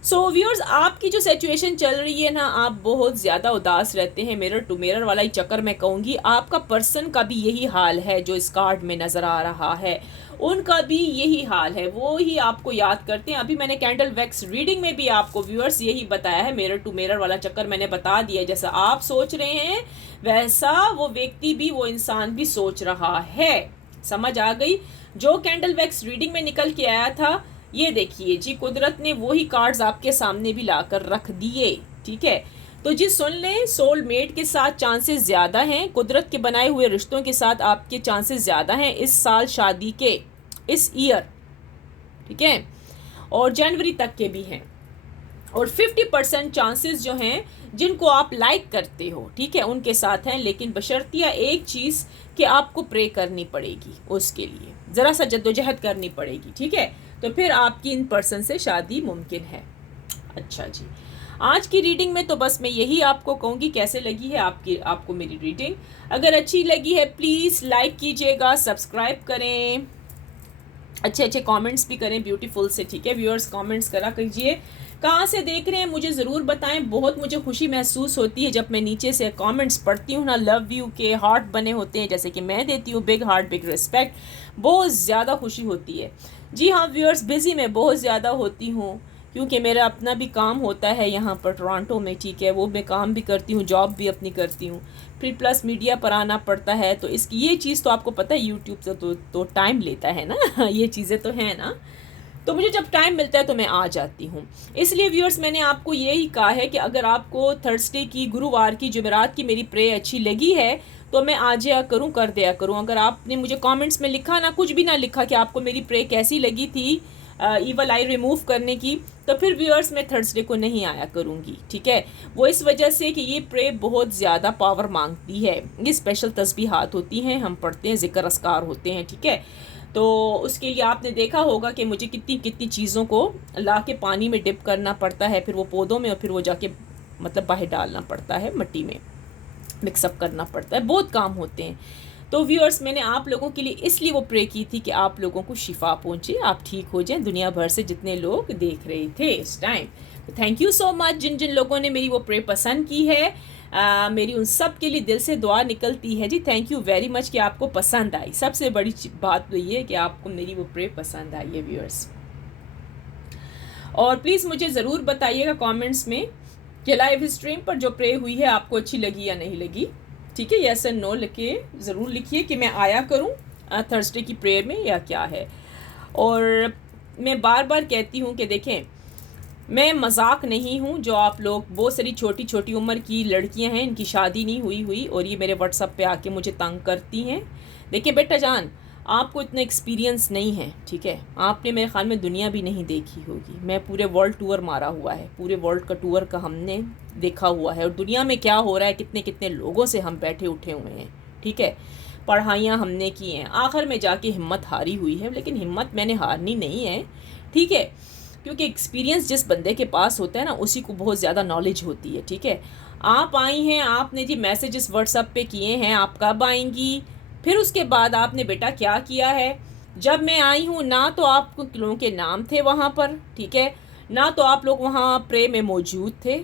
सो व्यूअर्स, आपकी जो सिचुएशन चल रही है ना, आप बहुत ज़्यादा उदास रहते हैं, मिरर टू मिरर वाला ही चक्कर मैं कहूँगी। आपका पर्सन का भी यही हाल है जो इस कार्ड में नज़र आ रहा है, उनका भी यही हाल है, वो ही आपको याद करते हैं। अभी मैंने कैंडल वैक्स रीडिंग में भी आपको व्यूअर्स यही बताया है, मिरर टू मिरर वाला चक्कर मैंने बता दिया। जैसा आप सोच रहे हैं वैसा वो व्यक्ति भी, वो इंसान भी सोच रहा है। समझ आ गई? जो कैंडल वैक्स रीडिंग में निकल के आया था, ये देखिए जी, कुदरत ने वही कार्ड्स आपके सामने भी लाकर रख दिए, ठीक है। तो जी सुन लें, सोलमेट के साथ चांसेस ज़्यादा हैं, कुदरत के बनाए हुए रिश्तों के साथ आपके चांसेस ज़्यादा हैं इस साल शादी के, इस ईयर, ठीक है, और जनवरी तक के भी हैं। और 50% चांसेस जो हैं जिनको आप लाइक करते हो, ठीक है, उनके साथ हैं, लेकिन बशर्तिया एक चीज़ कि आपको प्रे करनी पड़ेगी, उसके लिए ज़रा सा जद्दोजहद करनी पड़ेगी, ठीक है, तो फिर आपकी इन पर्सन से शादी मुमकिन है। अच्छा जी, आज की रीडिंग में तो बस मैं यही आपको कहूँगी। कैसे लगी है आपको मेरी रीडिंग? अगर अच्छी लगी है प्लीज़ लाइक कीजिएगा, सब्सक्राइब करें, अच्छे अच्छे कमेंट्स भी करें ब्यूटीफुल से, ठीक है व्यूअर्स, कमेंट्स करा कीजिए। कहाँ से देख रहे हैं मुझे ज़रूर बताएं। बहुत मुझे खुशी महसूस होती है जब मैं नीचे से कमेंट्स पढ़ती हूँ ना, लव यू के हार्ट बने होते हैं जैसे कि मैं देती हूँ, बिग हार्ट बिग रिस्पेक्ट, बहुत ज़्यादा खुशी होती है। जी हाँ व्यूअर्स, बिज़ी मैं बहुत ज़्यादा होती हूँ क्योंकि मेरा अपना भी काम होता है यहाँ पर टोरंटो में, ठीक है, वो मैं काम भी करती हूँ, जॉब भी अपनी करती हूँ, फिर प्लस मीडिया पर आना पड़ता है। तो इसकी ये चीज़ तो आपको पता है यूट्यूब से तो टाइम लेता है ना ये चीज़ें तो हैं ना, तो मुझे जब टाइम मिलता है तो मैं आ जाती हूँ। इसलिए व्यूअर्स मैंने आपको यही कहा है कि अगर आपको थर्सडे की, गुरुवार की, जुमेरात की मेरी प्रे अच्छी लगी है तो मैं आ जाया करूँ, कर दिया करूँ। अगर आपने मुझे कमेंट्स में लिखा ना, कुछ भी ना लिखा कि आपको मेरी प्रे कैसी लगी थी ईवल आई रिमूव करने की, तो फिर व्यूअर्स मैं थर्सडे को नहीं आया करूँगी, ठीक है। वो इस वजह से कि ये प्रे बहुत ज़्यादा पावर मांगती है, ये स्पेशल तस्बीहात होती हैं, हम पढ़ते हैं, ज़िक्र अस्कार होते हैं, ठीक है। तो उसके लिए आपने देखा होगा कि मुझे कितनी कितनी चीज़ों को ला के पानी में डिप करना पड़ता है, फिर वो पौधों में, और फिर वो जाके मतलब बाहर डालना पड़ता है, मिट्टी में मिक्सअप करना पड़ता है, बहुत काम होते हैं। तो व्यूअर्स मैंने आप लोगों के लिए इसलिए वो प्रे की थी कि आप लोगों को शिफा पहुंचे, आप ठीक हो जाएं, दुनिया भर से जितने लोग देख रहे थे इस time. Thank you so much जिन जिन लोगों ने मेरी वो प्रे पसंद की है, मेरी उन सब के लिए दिल से दुआ निकलती है जी। थैंक यू वेरी मच कि आपको पसंद आई। सबसे बड़ी बात तो ये है कि आपको मेरी वो प्रे पसंद आई है व्यूअर्स। और प्लीज़ मुझे ज़रूर बताइएगा कमेंट्स में कि लाइव स्ट्रीम पर जो प्रे हुई है आपको अच्छी लगी या नहीं लगी, ठीक है। यस एंड नो लिखिए, ज़रूर लिखिए कि मैं आया करूं थर्सडे की प्रेयर में या क्या है। और मैं बार बार कहती हूं कि देखें, मैं मजाक नहीं हूं। जो आप लोग, बहुत सारी छोटी छोटी उम्र की लड़कियां हैं, इनकी शादी नहीं हुई और ये मेरे व्हाट्सएप पे आके मुझे तंग करती हैं। देखिए बेटा जान, आपको इतना एक्सपीरियंस नहीं है, ठीक है, आपने मेरे ख्याल में दुनिया भी नहीं देखी होगी। मैं पूरे वर्ल्ड टूर मारा हुआ है, पूरे वर्ल्ड का टूर का हमने देखा हुआ है, और दुनिया में क्या हो रहा है, कितने कितने लोगों से हम बैठे उठे हुए हैं, ठीक है। पढ़ाइयाँ हमने की हैं, आखिर में जाके हिम्मत हारी हुई है, लेकिन हिम्मत मैंने हारनी नहीं है, ठीक है, क्योंकि एक्सपीरियंस जिस बंदे के पास होता है ना, उसी को बहुत ज़्यादा नॉलेज होती है, ठीक है। आप आई हैं, आपने जी मैसेजेस व्हाट्सएप पे किए हैं, आप कब आएंगी, फिर उसके बाद आपने बेटा क्या किया है। जब मैं आई हूँ ना तो आप लोगों के नाम थे वहाँ पर, ठीक है, ना तो आप लोग वहाँ प्रे में मौजूद थे,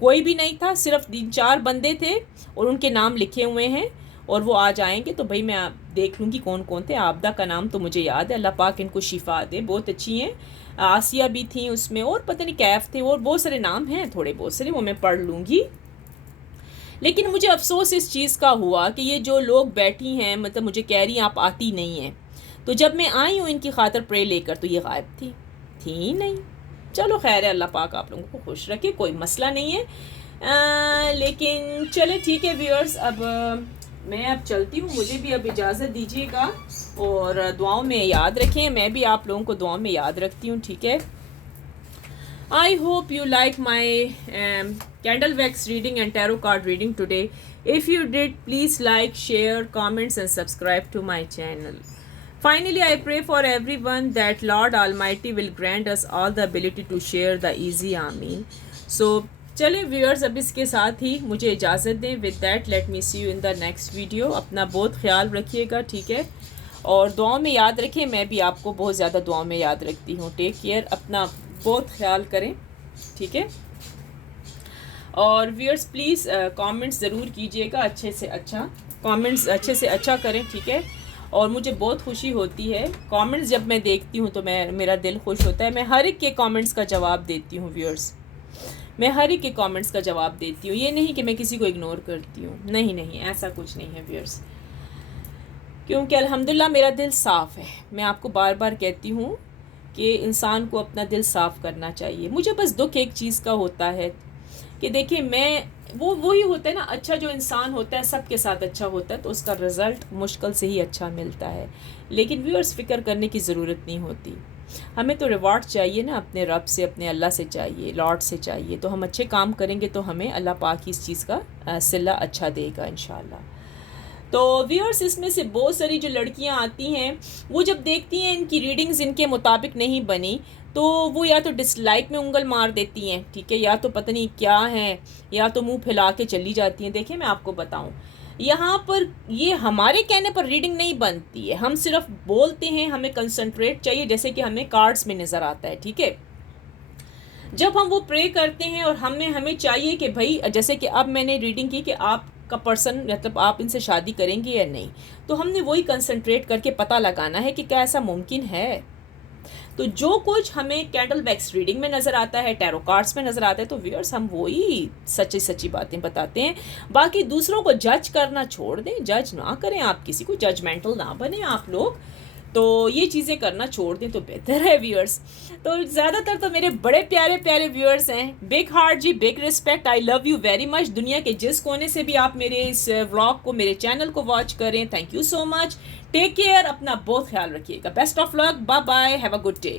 कोई भी नहीं था, सिर्फ 3-4 बंदे थे और उनके नाम लिखे हुए हैं, और वो आ जाएंगे तो भाई मैं देख लूँगी कौन कौन थे। आपदा का नाम तो मुझे याद है, अल्लाह पाक इनको शिफा दे, बहुत अच्छी हैं। आसिया भी थी उसमें, और पता नहीं कैफ थे, और बहुत सारे नाम हैं, थोड़े बहुत सारे, वो मैं पढ़ लूँगी। लेकिन मुझे अफसोस इस चीज़ का हुआ कि ये जो लोग बैठी हैं, मतलब मुझे कह रही हैं आप आती नहीं हैं, तो जब मैं आई हूँ इनकी खातर प्रे लेकर तो ये गायब थी नहीं। चलो खैर है, अल्लाह पाक आप लोगों को खुश रखे, कोई मसला नहीं है। लेकिन चले ठीक है व्यूअर्स, अब मैं अब चलती हूँ, मुझे भी अब इजाज़त दीजिएगा, और दुआओं में याद रखें, मैं भी आप लोगों को दुआओं में याद रखती हूँ, ठीक है। I hope you like my candle wax reading and tarot card reading today. If you did, please like, share, comments and subscribe to my channel. Finally, I pray for everyone that Lord Almighty will grant us all the ability to share the easy. Ameen. So, चले viewers, अब इसके साथ ही मुझे इजाज़त दें। With that let me see you in the next video. अपना बहुत ख्याल रखिएगा, ठीक है, और दुआओं में याद रखें, मैं भी आपको बहुत ज़्यादा दुआओं में याद रखती हूँ। टेक केयर, अपना बहुत ख्याल करें, ठीक है। और व्यूअर्स प्लीज़ कमेंट्स ज़रूर कीजिएगा, अच्छे से अच्छा कमेंट्स अच्छे से अच्छा करें, ठीक है। और मुझे बहुत खुशी होती है कमेंट्स जब मैं देखती हूँ, तो मेरा दिल खुश होता है। मैं हर एक के कमेंट्स का जवाब देती हूँ व्यूअर्स, मैं हर एक के कमेंट्स का जवाब देती हूँ। ये नहीं कि मैं किसी को इग्नोर करती हूँ, नहीं नहीं, ऐसा कुछ नहीं है व्यूअर्स, क्योंकि अल्हम्दुलिल्लाह मेरा दिल साफ़ है। मैं आपको बार बार कहती हूँ कि इंसान को अपना दिल साफ़ करना चाहिए। मुझे बस दुख एक चीज़ का होता है कि देखिए, मैं वही होता है ना, अच्छा जो इंसान होता है सबके साथ अच्छा होता है, तो उसका रिज़ल्ट मुश्किल से ही अच्छा मिलता है। लेकिन व्यूअर्स, फ़िक्र करने की ज़रूरत नहीं होती, हमें तो रिवार्ड चाहिए ना, अपने रब से, अपने अल्लाह से चाहिए, लॉर्ड से चाहिए। तो हम अच्छे काम करेंगे तो हमें अल्लाह पाक इस चीज़ का सिला अच्छा देगा इंशाल्लाह। तो व्यूअर्स, इसमें से बहुत सारी जो लड़कियां आती हैं, वो जब देखती हैं इनकी रीडिंग्स इनके मुताबिक नहीं बनी, तो वो या तो डिसलाइक में उंगल मार देती हैं, ठीक है, या तो पता नहीं क्या है, या तो मुंह फैला के चली जाती हैं। देखिए मैं आपको बताऊं, यहाँ पर ये हमारे कहने पर रीडिंग नहीं बनती है, हम सिर्फ बोलते हैं, हमें कंसंट्रेट चाहिए, जैसे कि हमें कार्ड्स में नज़र आता है, ठीक है। जब हम वो प्रे करते हैं और हमें चाहिए कि भाई, जैसे कि अब मैंने रीडिंग की कि आपका पर्सन, मतलब आप इनसे शादी करेंगे या नहीं, तो हमने वही कंसंट्रेट करके पता लगाना है कि क्या ऐसा मुमकिन है। तो जो कुछ हमें कैंडल वैक्स रीडिंग में नज़र आता है, टैरो कार्ड्स में नज़र आता है, तो व्यूअर्स हम वही सच्ची सच्ची बातें बताते हैं। बाकी दूसरों को जज करना छोड़ दें, जज ना करें, आप किसी को जजमेंटल ना बने आप लोग, तो ये चीज़ें करना छोड़ दें तो बेहतर है व्यूअर्स। तो ज़्यादातर तो मेरे बड़े प्यारे प्यारे व्यूअर्स हैं, बिग हार्ट जी, big respect, I love you very much. दुनिया के जिस कोने से भी आप मेरे इस व्लॉग को, मेरे चैनल को वॉच करें, thank you so much. Take care, अपना बहुत ख्याल रखिएगा, best of luck, bye bye, have a good day.